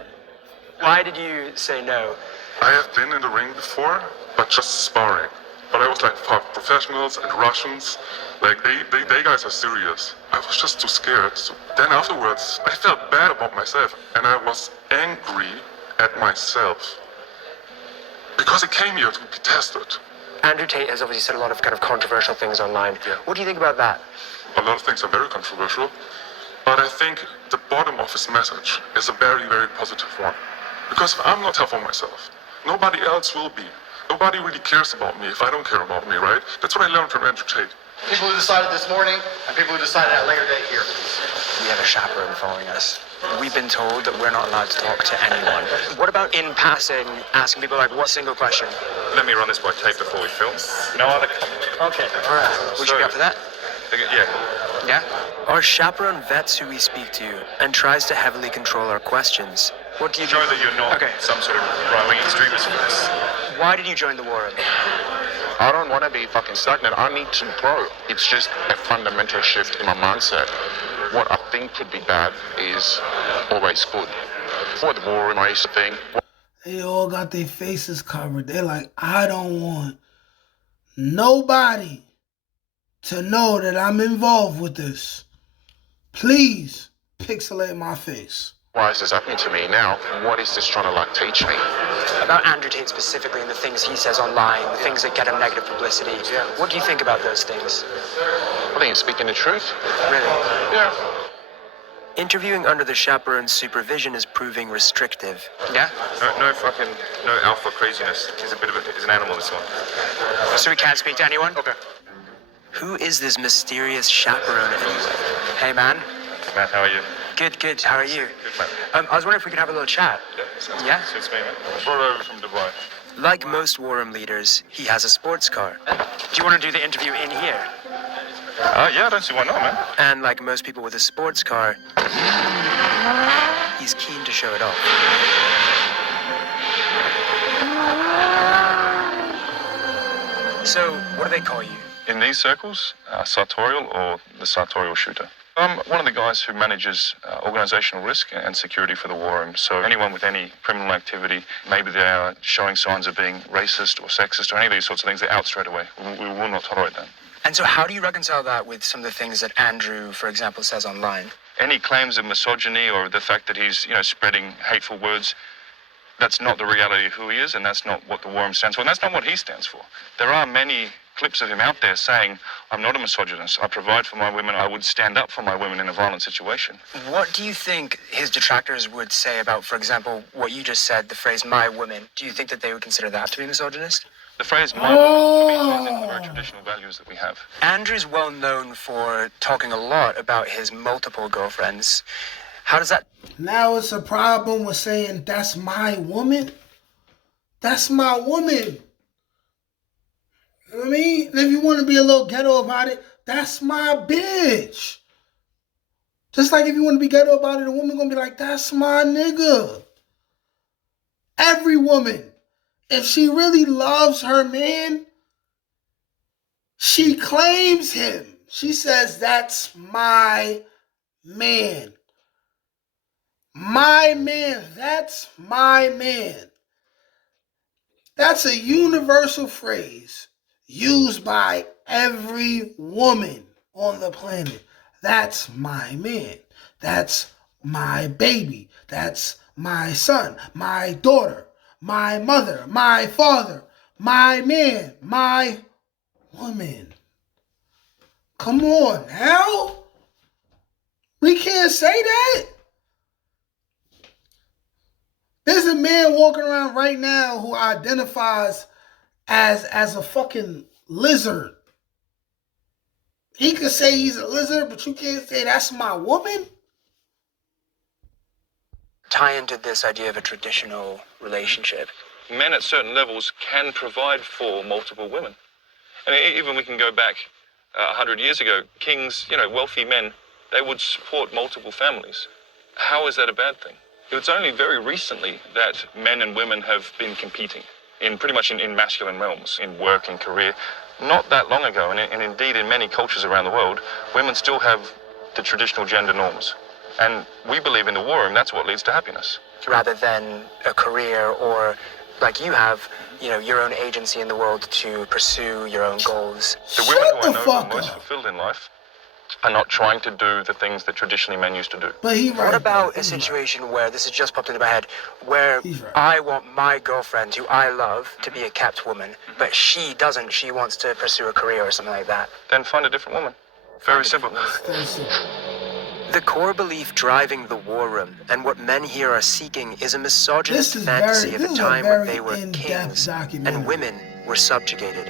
Why did you say no? I have been in the ring before, but just sparring. But I was like, fuck, professionals and Russians, like they guys are serious. I was just too scared. So then afterwards, I felt bad about myself, and I was angry at myself because I came here to be tested. Andrew Tate has obviously said a lot of kind of controversial things online. Yeah. What do you think about that? A lot of things are very controversial, but I think the bottom of his message is a very, very positive one. Because if I'm not tough on myself, nobody else will be. Nobody really cares about me if I don't care about me, right? That's what I learned from Andrew Tate. People who decided this morning and people who decided at a later date here. We have a chaperone following us. We've been told that we're not allowed to talk to anyone. What about in passing, asking people like, what single question? Let me run this by Tate before we film. No other comment. Okay, all right. Would you be up for that? Yeah. Yeah? Our chaperone vets who we speak to and tries to heavily control our questions. What do you show that you're not some sort of growing extremist for this? Why did you join the war? I don't want to be fucking stagnant. I need to grow. It's just a fundamental shift in my mindset. What I think could be bad is always good. For the war, I used to think. They all got their faces covered. They're like, I don't want nobody to know that I'm involved with this. Please pixelate my face. Why is this happening to me now? What is this trying to like teach me? About Andrew Tate specifically and the things he says online, the things that get him negative publicity. Yeah. What do you think about those things? I think he's speaking the truth. Really? Yeah. Interviewing under the chaperone's supervision is proving restrictive. Yeah? No alpha craziness. He's an animal, this one. So we can't speak to anyone? Okay. Who is this mysterious chaperone anyway? Hey, man. Matt, how are you? Good. How are you? Good, man. I was wondering if we could have a little chat. Yeah? Suits me, man. Brought over from Dubai. Like most Warham leaders, he has a sports car. Do you want to do the interview in here? Yeah, I don't see why not, man. And like most people with a sports car, he's keen to show it off. So, what do they call you? In these circles, sartorial or the sartorial shooter. I'm one of the guys who manages organizational risk and security for the war. So anyone with any criminal activity, maybe they are showing signs of being racist or sexist or any of these sorts of things, they're out straight away. We will not tolerate them. And so how do you reconcile that with some of the things that Andrew, for example, says online? Any claims of misogyny or the fact that he's, spreading hateful words, that's not the reality of who he is, and that's not what the war stands for, and that's not what he stands for. There are many clips of him out there saying, I'm not a misogynist, I provide for my women, I would stand up for my women in a violent situation. What do you think his detractors would say about, for example, what you just said, the phrase, my women? Do you think that they would consider that to be misogynist? The phrase, my women, can be turned into very traditional values that we have. Andrew's well known for talking a lot about his multiple girlfriends. How does that... Now it's a problem with saying, that's my woman? That's my woman. You know what I mean? And if you want to be a little ghetto about it, that's my bitch. Just like if you want to be ghetto about it, a woman going to be like, that's my nigga. Every woman, if she really loves her man, she claims him. She says, that's my man. My man, that's my man. That's a universal phrase used by every woman on the planet. That's my man. That's my baby. That's my son, my daughter, my mother, my father, my man, my woman. Come on now. We can't say that. There's a man walking around right now who identifies as a fucking lizard. He could say he's a lizard, but you can't say that's my woman. Tie into this idea of a traditional relationship. Men at certain levels can provide for multiple women. And even we can go back 100 years ago, kings, wealthy men, they would support multiple families. How is that a bad thing? It's only very recently that men and women have been competing in pretty much in masculine realms, in work and career. Not that long ago, and indeed in many cultures around the world, women still have the traditional gender norms. And we believe in the war, and that's what leads to happiness. Rather than a career or like you have, you know, your own agency in the world to pursue your own goals. The women who I know who are most fulfilled in life are not trying to do the things that traditionally men used to do. But what about a situation where, this has just popped into my head, where I want my girlfriend, who I love, to be a kept woman, but she doesn't, she wants to pursue a career or something like that? Then find a different woman. Very simple. The core belief driving the war room and what men here are seeking is a misogynist fantasy of a time when they were kings and women were subjugated.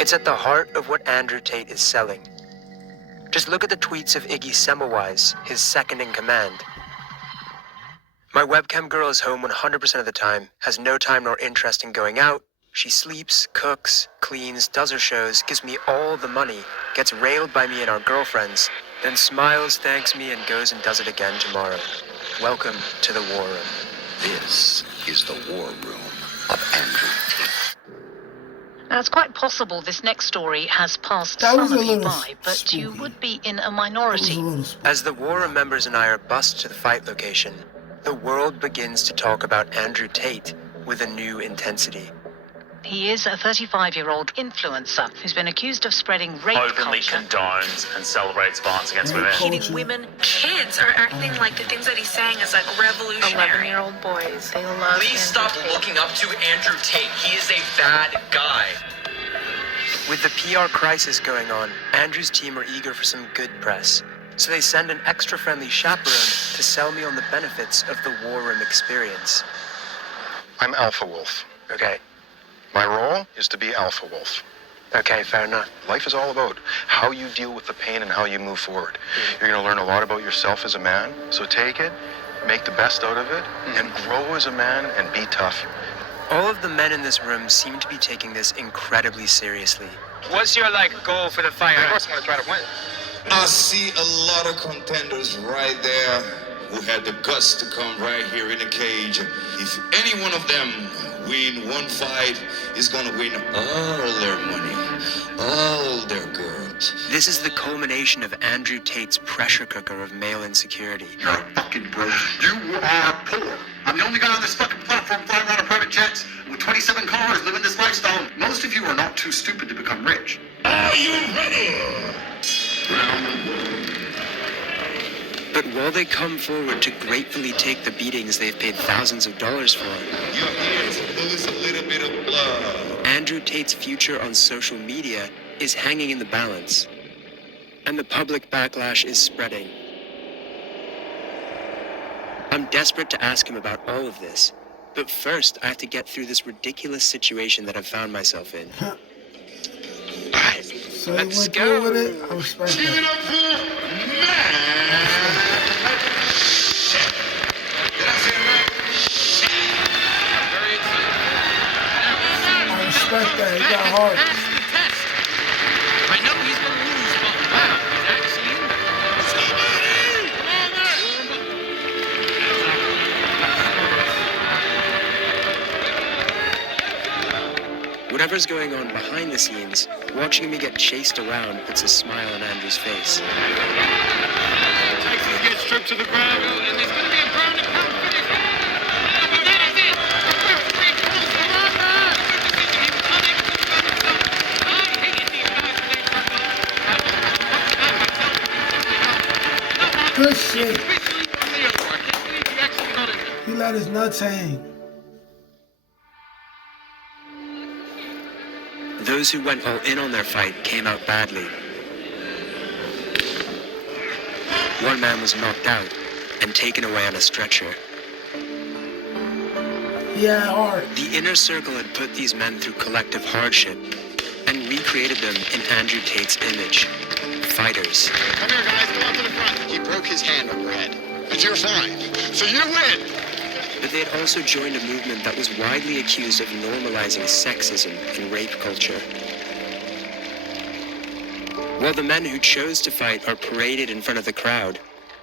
It's at the heart of what Andrew Tate is selling. Just look at the tweets of Iggy Semmelweis, his second in command. My webcam girl is home 100% of the time, has no time nor interest in going out. She sleeps, cooks, cleans, does her shows, gives me all the money, gets railed by me and our girlfriends, then smiles, thanks me, and goes and does it again tomorrow. Welcome to the war room. This is the war room of Andrew Tate. Now, it's quite possible this next story has passed That was some a of you little by, but you would be in a minority. As the war room members and I are bussed to the fight location, the world begins to talk about Andrew Tate with a new intensity. He is a 35-year-old influencer who's been accused of spreading rape openly culture. condones and celebrates violence against women. Hitting women. Kids are acting like the things that he's saying is like revolutionary. 11-year-old boys, they love Please stop looking up to Andrew Tate. He is a bad guy. With the PR crisis going on, Andrew's team are eager for some good press. So they send an extra-friendly chaperone to sell me on the benefits of the war room experience. I'm Alpha Wolf. Okay. My role is to be Alpha Wolf. Okay, fair enough. Life is all about how you deal with the pain and how you move forward. You're going to learn a lot about yourself as a man, so take it, make the best out of it, and grow as a man and be tough. All of the men in this room seem to be taking this incredibly seriously. What's your, goal for the fight? Of course I'm going to try to win. I see a lot of contenders right there who had the guts to come right here in the cage. If any one of them win one fight, is gonna win all their money, all their girls. This is the culmination of Andrew Tate's pressure cooker of male insecurity. You're fucking broke. You are poor. I'm the only guy on this fucking platform flying around in private jets with 27 cars living this lifestyle. Most of you are not too stupid to become rich. Are you ready? But while they come forward to gratefully take the beatings they've paid thousands of dollars for, you're here to lose a little bit of blood. Andrew Tate's future on social media is hanging in the balance. And the public backlash is spreading. I'm desperate to ask him about all of this. But first, I have to get through this ridiculous situation that I've found myself in. Alright, So let's he went go. through with it. I respect Give it that. up for man. I respect that. He got hard. I know he's gonna lose, but wow, he's actually Whatever's going on behind the scenes, watching me get chased around puts a smile on Andrew's face. Texas gets stripped to the ground, and there's gonna be a ground and pound finish. That is it. Good shit. He let his nuts hang. Those who went all in on their fight came out badly. One man was knocked out and taken away on a stretcher. Yeah, hard. The inner circle had put these men through collective hardship and recreated them in Andrew Tate's image. Fighters. Come here, guys. Come up to the front. He broke his hand on your head. But you're fine. So you win. But they had also joined a movement that was widely accused of normalizing sexism and rape culture. While the men who chose to fight are paraded in front of the crowd,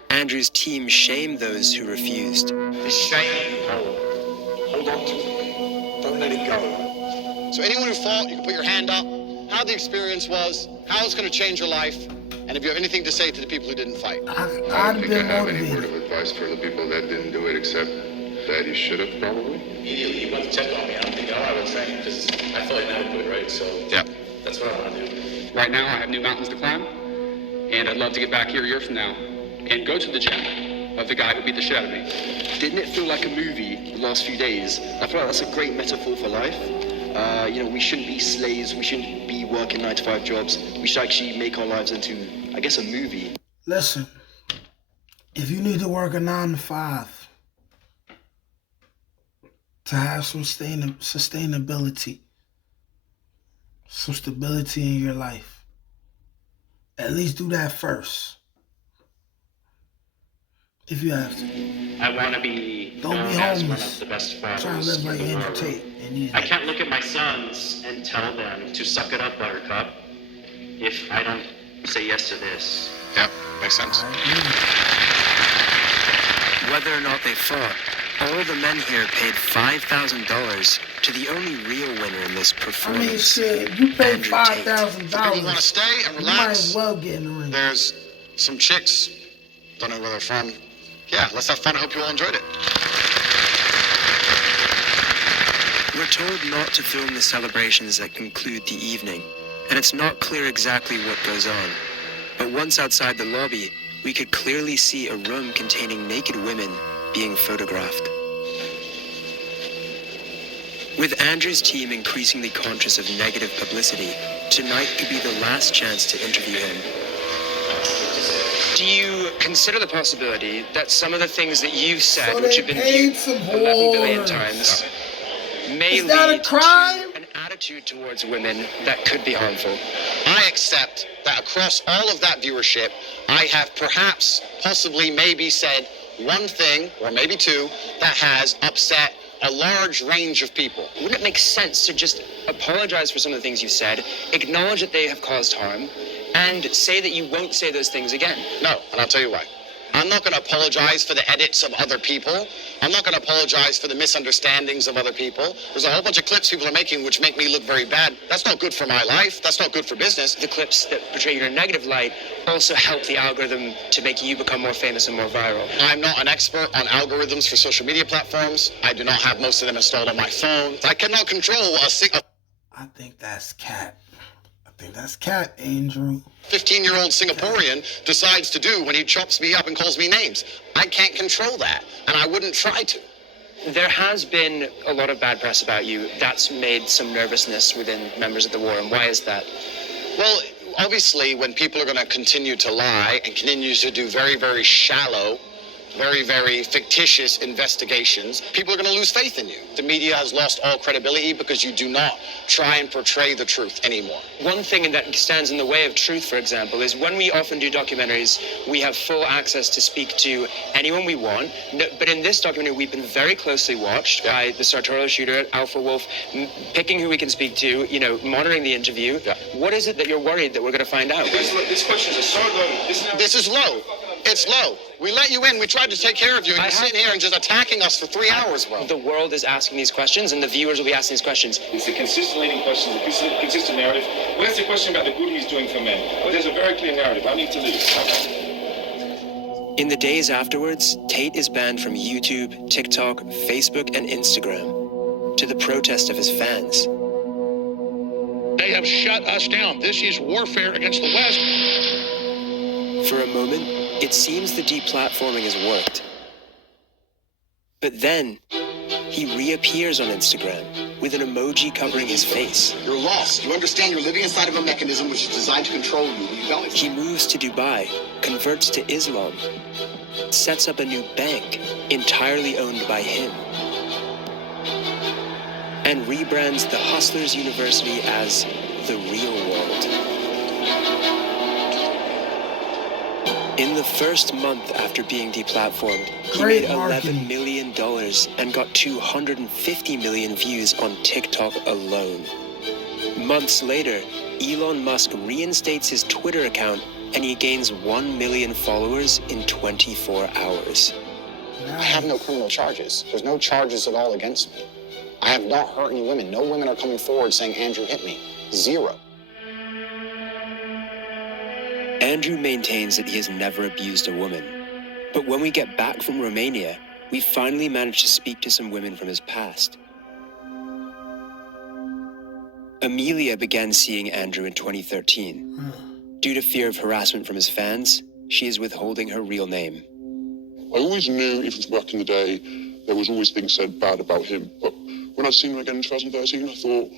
Andrew's team shamed those who refused. The shame. Hold on to it. Don't let it go. So anyone who fought, you can put your hand up, how the experience was, how it's going to change your life, and if you have anything to say to the people who didn't fight. I've been I have any motivated. word of advice for the people that didn't do it, except that you should have probably? Immediately, you went to check on me. I'm thinking, I would train because I feel inadequate, right? So Yeah. that's what I want to do. Right now, I have new mountains to climb, and I'd love to get back here a year from now and go to the gym of the guy who beat the shit out of me. Didn't it feel like a movie the last few days? I feel like that's a great metaphor for life. We shouldn't be slaves. We shouldn't be working 9-to-5 jobs. We should actually make our lives into, I guess, a movie. Listen, if you need to work a 9-to-5 to have some sustainability, some stability in your life, at least do that first. If you have to. I want to be Don't be as one homeless. of the best Try to fathers live like in the Andrew world. Tate. I can't look at my sons and tell them to suck it up, Buttercup, if I don't say yes to this. Yeah, makes sense. Whether or not they fought, all the men here paid $5,000 to the only real winner in this I mean, performance. shit, you pay Andrew Tate. $5,000. People want to stay and You relax. might as well get in the ring. There's some chicks. Don't know where they're from. Yeah, let's have fun. I hope you all enjoyed it. We're told not to film the celebrations that conclude the evening, and it's not clear exactly what goes on. But once outside the lobby, we could clearly see a room containing naked women being photographed. With Andrew's team increasingly conscious of negative publicity, tonight could be the last chance to interview him. Do you consider the possibility that some of the things that you've said, So which they have been paid viewed some 11 billion whores. times, may Is that a lead crime? to an attitude towards women that could be harmful? I accept that across all of that viewership, I have perhaps, possibly, maybe said one thing, or maybe two, that has upset a large range of people. Wouldn't it make sense to just apologize for some of the things you said, acknowledge that they have caused harm, and say that you won't say those things again? No, and I'll tell you why. I'm not going to apologize for the edits of other people. I'm not going to apologize for the misunderstandings of other people. There's a whole bunch of clips people are making which make me look very bad. That's not good for my life. That's not good for business. The clips that portray you in a negative light also help the algorithm to make you become more famous and more viral. I'm not an expert on algorithms for social media platforms. I do not have most of them installed on my phone. I cannot control a single... I think that's cat. I think that's cat, Andrew. 15-year-old Singaporean decides to do when he chops me up and calls me names. I can't control that, and I wouldn't try to. There has been a lot of bad press about you. That's made some nervousness within members of the war, and why is that? Well, obviously, when people are going to continue to lie and continue to do very, very shallow, very, very fictitious investigations, people are going to lose faith in you. The media has lost all credibility because you do not try and portray the truth anymore. One thing that stands in the way of truth, for example, is when we often do documentaries, we have full access to speak to anyone we want. But in this documentary, we've been very closely watched by the sartorial shooter, Alpha Wolf, picking who we can speak to, monitoring the interview. What is it that you're worried that we're going to find out? This question is so low. This is low. It's low. We let you in. We tried to take care of you. And you're sitting here and just attacking us for 3 hours, bro. The world is asking these questions, and the viewers will be asking these questions. It's a consistent leading question, a consistent narrative. Where's the question about the good he's doing for men? Well, there's a very clear narrative. I need to leave. In the days afterwards, Tate is banned from YouTube, TikTok, Facebook, and Instagram, to the protest of his fans. They have shut us down. This is warfare against the West. For a moment, it seems the deplatforming has worked. But then, he reappears on Instagram with an emoji covering his face. You're lost. You understand you're living inside of a mechanism which is designed to control you. You don't. He moves to Dubai, converts to Islam, sets up a new bank entirely owned by him, and rebrands the Hustlers University as the real world. In the first month after being deplatformed, he made $11 million and got 250 million views on TikTok alone. Months later, Elon Musk reinstates his Twitter account and he gains 1 million followers in 24 hours. I have no criminal charges. There's no charges at all against me. I have not hurt any women. No women are coming forward saying Andrew hit me. Zero. Andrew maintains that he has never abused a woman. But when we get back from Romania, we finally managed to speak to some women from his past. Amelia began seeing Andrew in 2013. Due to fear of harassment from his fans, she is withholding her real name. I always knew, even from back in the day, there was always things said bad about him. But when I'd seen him again in 2013, I thought,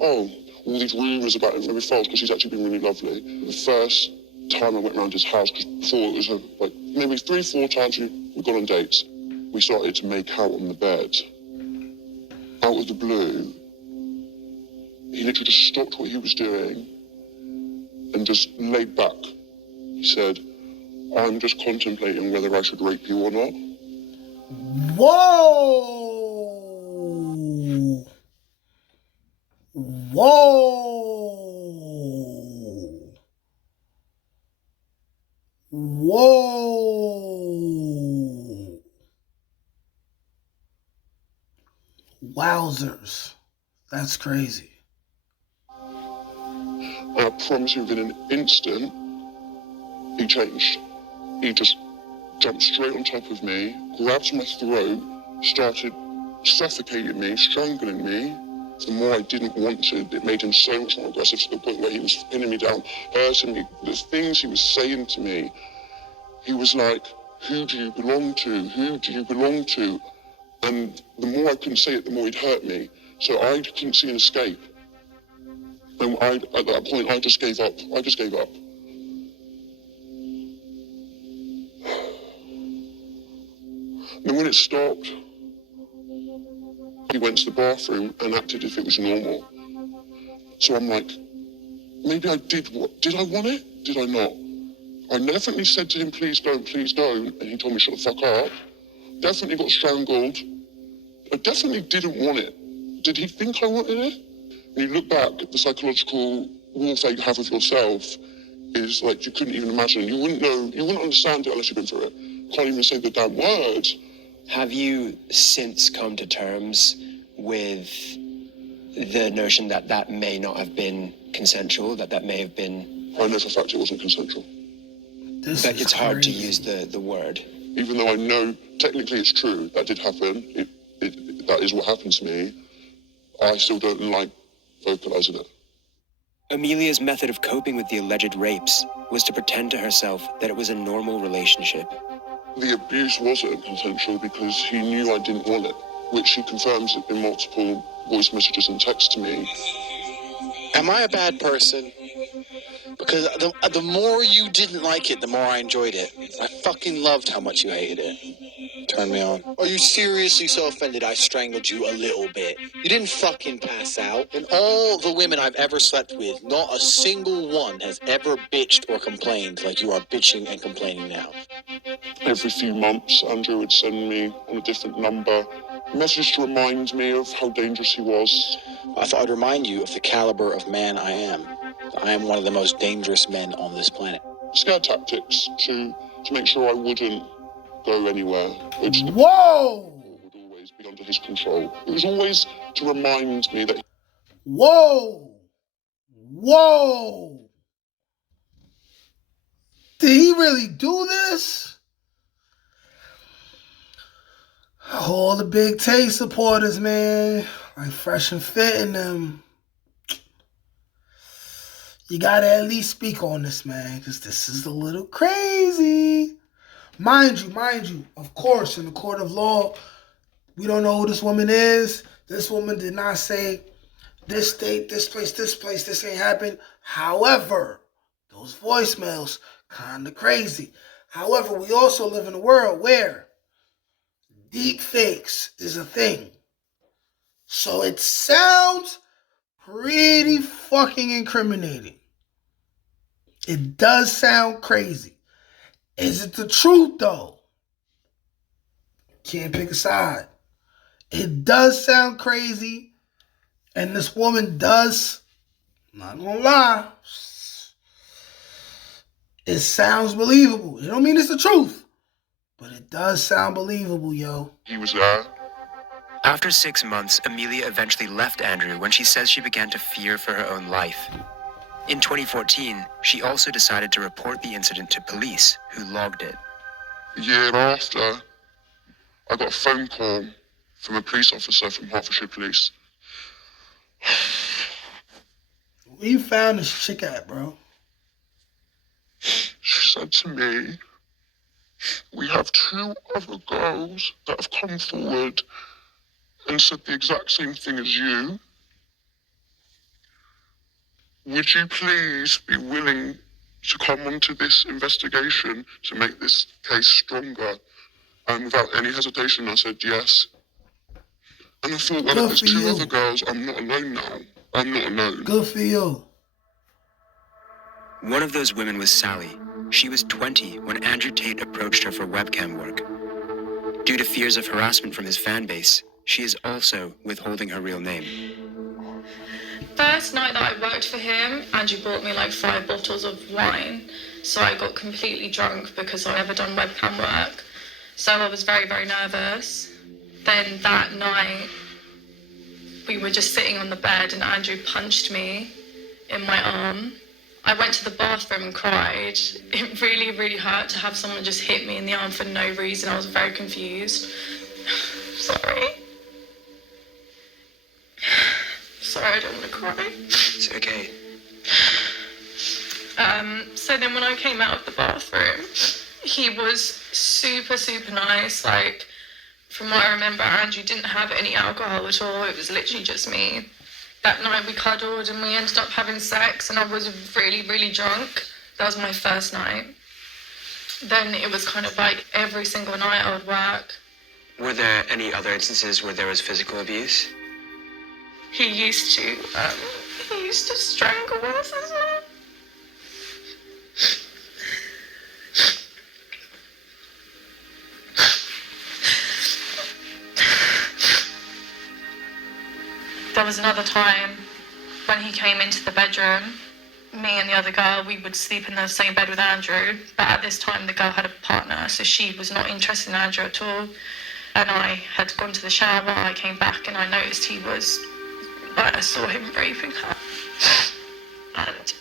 oh, all these rumours about him may be false because he's actually been really lovely. The first time I went around his house, because before it was like maybe 3-4 times we'd gone on dates, we started to make out on the bed. Out of the blue, he literally just stopped what he was doing and just laid back. He said, I'm just contemplating whether I should rape you or not. Whoa! Whoa! Whoa! Wowzers. That's crazy. And I promise you, within an instant, he changed. He just jumped straight on top of me, grabbed my throat, started suffocating me, strangling me. The more I didn't want to, it made him so much more aggressive to the point where he was pinning me down, hurting me. The things he was saying to me, he was like, who do you belong to? Who do you belong to? And the more I couldn't say it, the more he'd hurt me. So I couldn't see an escape. And at that point, I just gave up. I just gave up. And when it stopped, he went to the bathroom and acted as if it was normal. So I'm like, maybe I did. Did I want it? Did I not? I definitely said to him, please don't, and he told me, shut the fuck up. Definitely got strangled. I definitely didn't want it. Did he think I wanted it? When you look back at the psychological warfare you have with yourself, is like you couldn't even imagine. You wouldn't know, you wouldn't understand it unless you've been through it. Can't even say the damn word. Have you since come to terms with the notion that that may not have been consensual, that may have been... I know for a fact it wasn't consensual. But it's hard to use the word. Even though I know technically it's true, that did happen, that is what happened to me, I still don't like vocalizing it. Amelia's method of coping with the alleged rapes was to pretend to herself that it was a normal relationship. The abuse wasn't consensual because he knew I didn't want it, which he confirms in multiple voice messages and texts to me. Am I a bad person? Because the more you didn't like it, the more I enjoyed it. I fucking loved how much you hated it. Turn me on. Are you seriously so offended I strangled you a little bit? You didn't fucking pass out. And all the women I've ever slept with, not a single one has ever bitched or complained like you are bitching and complaining now. Every few months, Andrew would send me on a different number a message to remind me of how dangerous he was. I thought I'd remind you of the caliber of man I am. I am one of the most dangerous men on this planet. Scare tactics to make sure I wouldn't go anywhere. Which Whoa! Would always be under his control. It was always to remind me that... Whoa! Whoa! Did he really do this? All the big Tate supporters, man. Like Fresh and Fit in them. You gotta at least speak on this, man, because this is a little crazy. Mind you, of course, in the court of law, we don't know who this woman is. This woman did not say this date, this place, this ain't happened. However, those voicemails, kind of crazy. However, we also live in a world where deep fakes is a thing. So it sounds pretty fucking incriminating. It does sound crazy. Is it the truth, though? Can't pick a side. It does sound crazy. And this woman does, not gonna lie, it sounds believable. It don't mean it's the truth. But it does sound believable, yo. He was there. After 6 months, Amelia eventually left Andrew when she says she began to fear for her own life. In 2014, she also decided to report the incident to police, who logged it. A year after, I got a phone call from a police officer from Hertfordshire Police. Where you found this chick at, bro? She said to me, we have 2 other girls that have come forward and said the exact same thing as you. Would you please be willing to come onto this investigation to make this case stronger? And without any hesitation, I said yes. And I thought, well, if there's 2 other girls, I'm not alone now. I'm not alone. Good for you. One of those women was Sally. She was 20 when Andrew Tate approached her for webcam work. Due to fears of harassment from his fan base, she is also withholding her real name. First night that I worked for him, Andrew bought me like 5 bottles of wine. So I got completely drunk because I'd never done webcam work. So I was very, very nervous. Then that night, we were just sitting on the bed and Andrew punched me in my arm. I went to the bathroom and cried. It really, really hurt to have someone just hit me in the arm for no reason. I was very confused. Sorry. Sorry, I don't want to cry. It's okay. So then when I came out of the bathroom, he was super, super nice. Like, from what I remember, Andrew didn't have any alcohol at all. It was literally just me. That night we cuddled and we ended up having sex and I was really, really drunk. That was my first night. Then it was kind of like every single night I would work. Were there any other instances where there was physical abuse? He used to strangle us as well. There was another time when he came into the bedroom, me and the other girl, we would sleep in the same bed with Andrew, but at this time the girl had a partner, so she was not interested in Andrew at all. And I had gone to the shower, I came back and I noticed he was, I saw him raping her. And,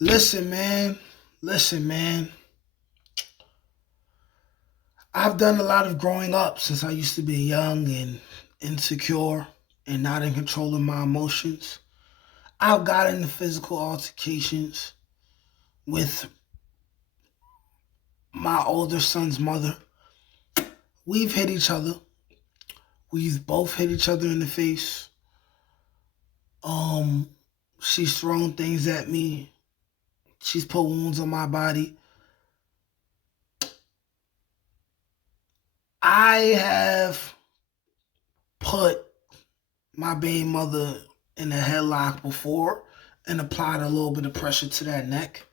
Listen, man. I've done a lot of growing up since I used to be young and insecure and not in control of my emotions. I've got into physical altercations with my older son's mother. We've hit each other. We've both hit each other in the face. She's thrown things at me. She's put wounds on my body. I have put my baby mother in a headlock before and applied a little bit of pressure to that neck.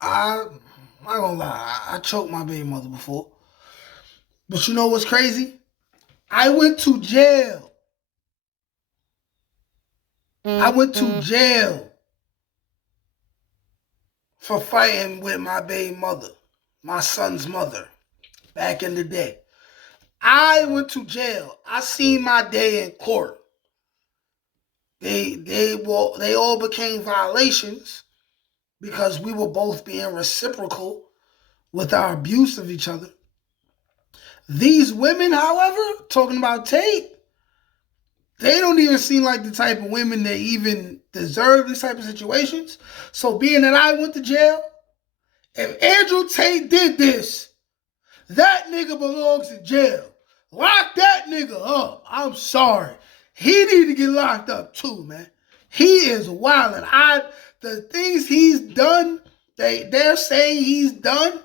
I'm not gonna lie, I choked my baby mother before. But you know what's crazy? I went to jail. I went to jail for fighting with my baby mother, my son's mother. Back in the day, I went to jail. I seen my day in court. They all became violations because we were both being reciprocal with our abuse of each other. These women, however, talking about Tate, they don't even seem like the type of women that even deserve these type of situations. So being that I went to jail, if Andrew Tate did this, that nigga belongs in jail. Lock that nigga up. I'm sorry. He need to get locked up too, man. He is wildin'. The things he's done, they're saying he's done.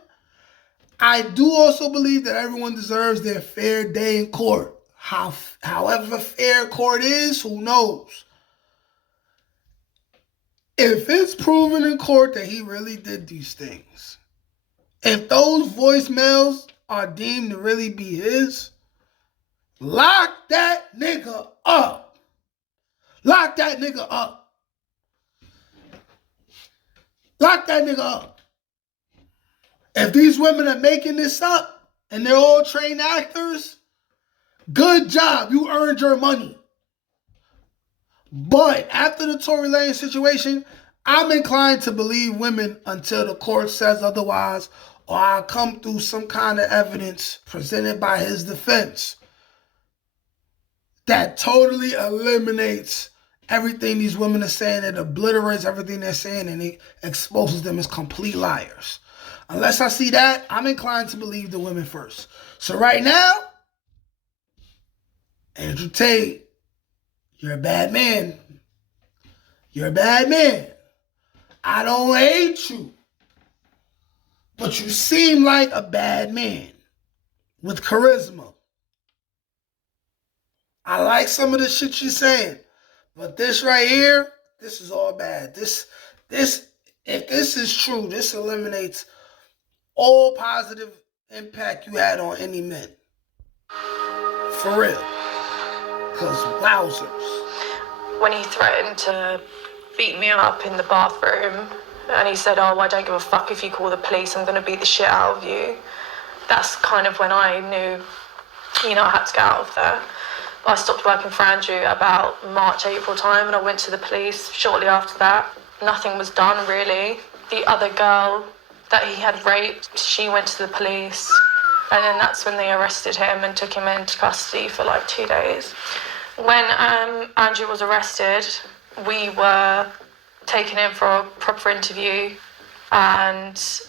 I do also believe that everyone deserves their fair day in court. However fair court is, who knows? If it's proven in court that he really did these things, if those voicemails are deemed to really be his, lock that nigga up. Lock that nigga up. Lock that nigga up. If these women are making this up and they're all trained actors, good job. You earned your money. But after the Tory Lanez situation, I'm inclined to believe women until the court says otherwise, or I come through some kind of evidence presented by his defense that totally eliminates everything these women are saying. It obliterates everything they're saying, and it exposes them as complete liars. Unless I see that, I'm inclined to believe the women first. So right now, Andrew Tate, you're a bad man. You're a bad man. I don't hate you, but you seem like a bad man with charisma. I like some of the shit you're saying, but this right here, this is all bad. If this is true, this eliminates all positive impact you had on any men. For real. Because wowzers. When he threatened to beat me up in the bathroom, and he said, "Oh, I don't give a fuck if you call the police, I'm going to beat the shit out of you." That's kind of when I knew, I had to get out of there. I stopped working for Andrew about March, April time, and I went to the police shortly after that. Nothing was done, really. The other girl that he had raped, she went to the police, and then that's when they arrested him and took him into custody for like 2 days. When Andrew was arrested, we were taken in for a proper interview, and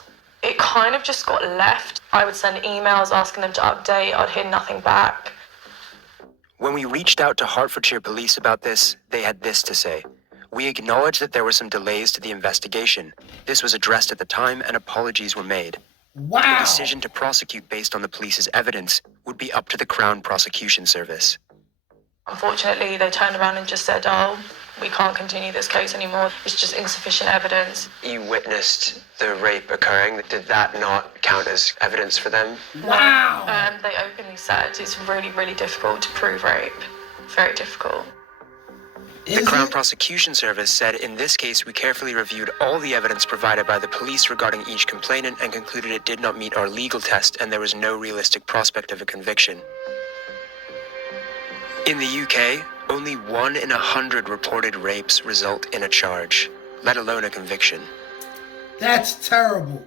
it kind of just got left. I would send emails asking them to update. I'd hear nothing back. When we reached out to Hertfordshire Police about this, they had this to say. We acknowledge that there were some delays to the investigation. This was addressed at the time and apologies were made. Wow. The decision to prosecute based on the police's evidence would be up to the Crown Prosecution Service. Unfortunately, they turned around and just said, "Oh, we can't continue this case anymore. It's just insufficient evidence." You witnessed the rape occurring. Did that not count as evidence for them? Wow. They openly said it's really, really difficult to prove rape. Very difficult. The Crown Prosecution Service said, in this case, we carefully reviewed all the evidence provided by the police regarding each complainant and concluded it did not meet our legal test and there was no realistic prospect of a conviction. In the UK, only 1 in 100 reported rapes result in a charge, let alone a conviction. That's terrible.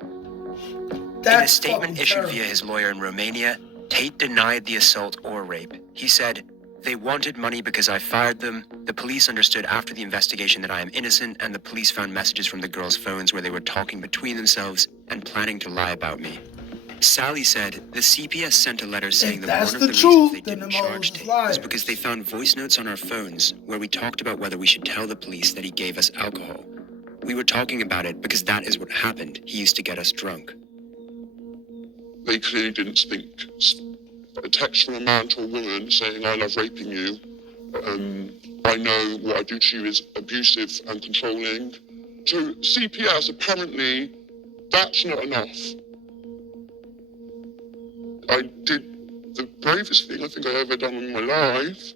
In a statement issued via his lawyer in Romania, Tate denied the assault or rape. He said, "They wanted money because I fired them. The police understood after the investigation that I am innocent, and the police found messages from the girls' phones where they were talking between themselves and planning to lie about me." Sally said the CPS sent a letter saying that one of the reasons they didn't charge Tate was because they found voice notes on our phones where we talked about whether we should tell the police that he gave us alcohol. We were talking about it because that is what happened. He used to get us drunk. They clearly didn't think a text from a man to a woman saying, "I love raping you. I know what I do to you is abusive and controlling." To CPS, apparently, that's not enough. I did the bravest thing I think I've ever done in my life,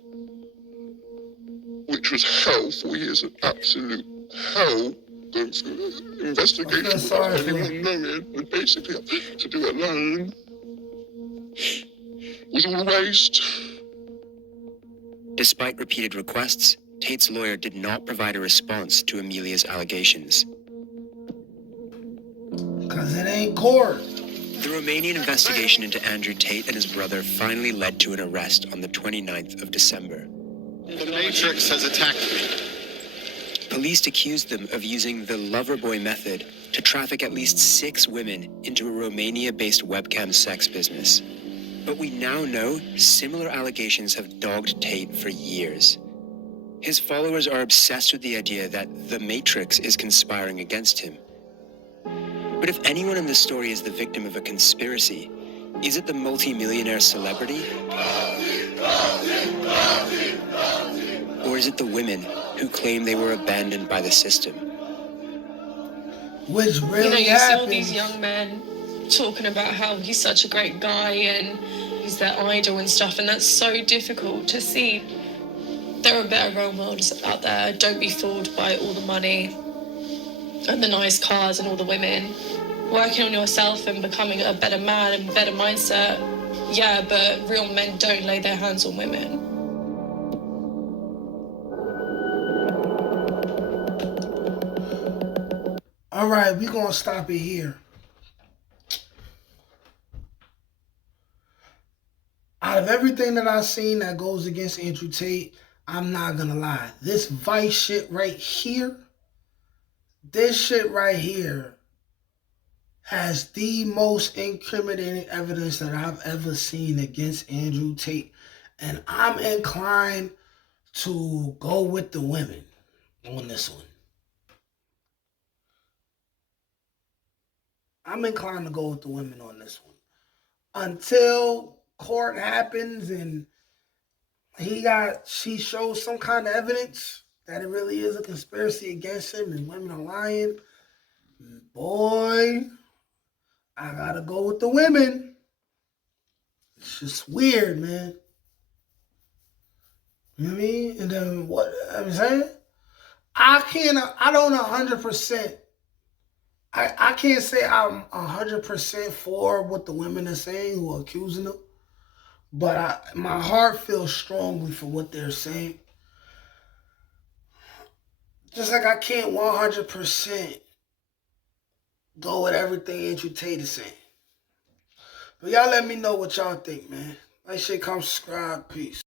which was hell, 4 years of absolute hell, going through investigation without anyone knowing, and basically to do it alone was all a waste. Despite repeated requests, Tate's lawyer did not provide a response to Amelia's allegations. Because it ain't court. The Romanian investigation into Andrew Tate and his brother finally led to an arrest on the 29th of December. The Matrix has attacked me. Police accused them of using the Loverboy method to traffic at least 6 women into a Romania-based webcam sex business. But we now know similar allegations have dogged Tate for years. His followers are obsessed with the idea that the Matrix is conspiring against him. But if anyone in this story is the victim of a conspiracy, is it the multi-millionaire celebrity? Or is it the women who claim they were abandoned by the system? Which really you see all these young men talking about how he's such a great guy and he's their idol and stuff, and that's so difficult to see. There are better role models out there. Don't be fooled by all the money and the nice cars and all the women. Working on yourself and becoming a better man and better mindset, yeah, but real men don't lay their hands on women. All right, we're going to stop it here. Out of everything that I've seen that goes against Andrew Tate, I'm not going to lie. This Vice shit right here, this shit right here has the most incriminating evidence that I've ever seen against Andrew Tate. And I'm inclined to go with the women on this one. I'm inclined to go with the women on this one. Until court happens and she shows some kind of evidence that it really is a conspiracy against him and women are lying, boy, I gotta go with the women. It's just weird, man. You know what I mean? And then what I'm saying? I don't 100%. I can't say I'm 100% for what the women are saying who are accusing them. But my heart feels strongly for what they're saying. Just like I can't 100% go with everything Andrew Tate is saying. But y'all let me know what y'all think, man. Like, shit, come subscribe. Peace.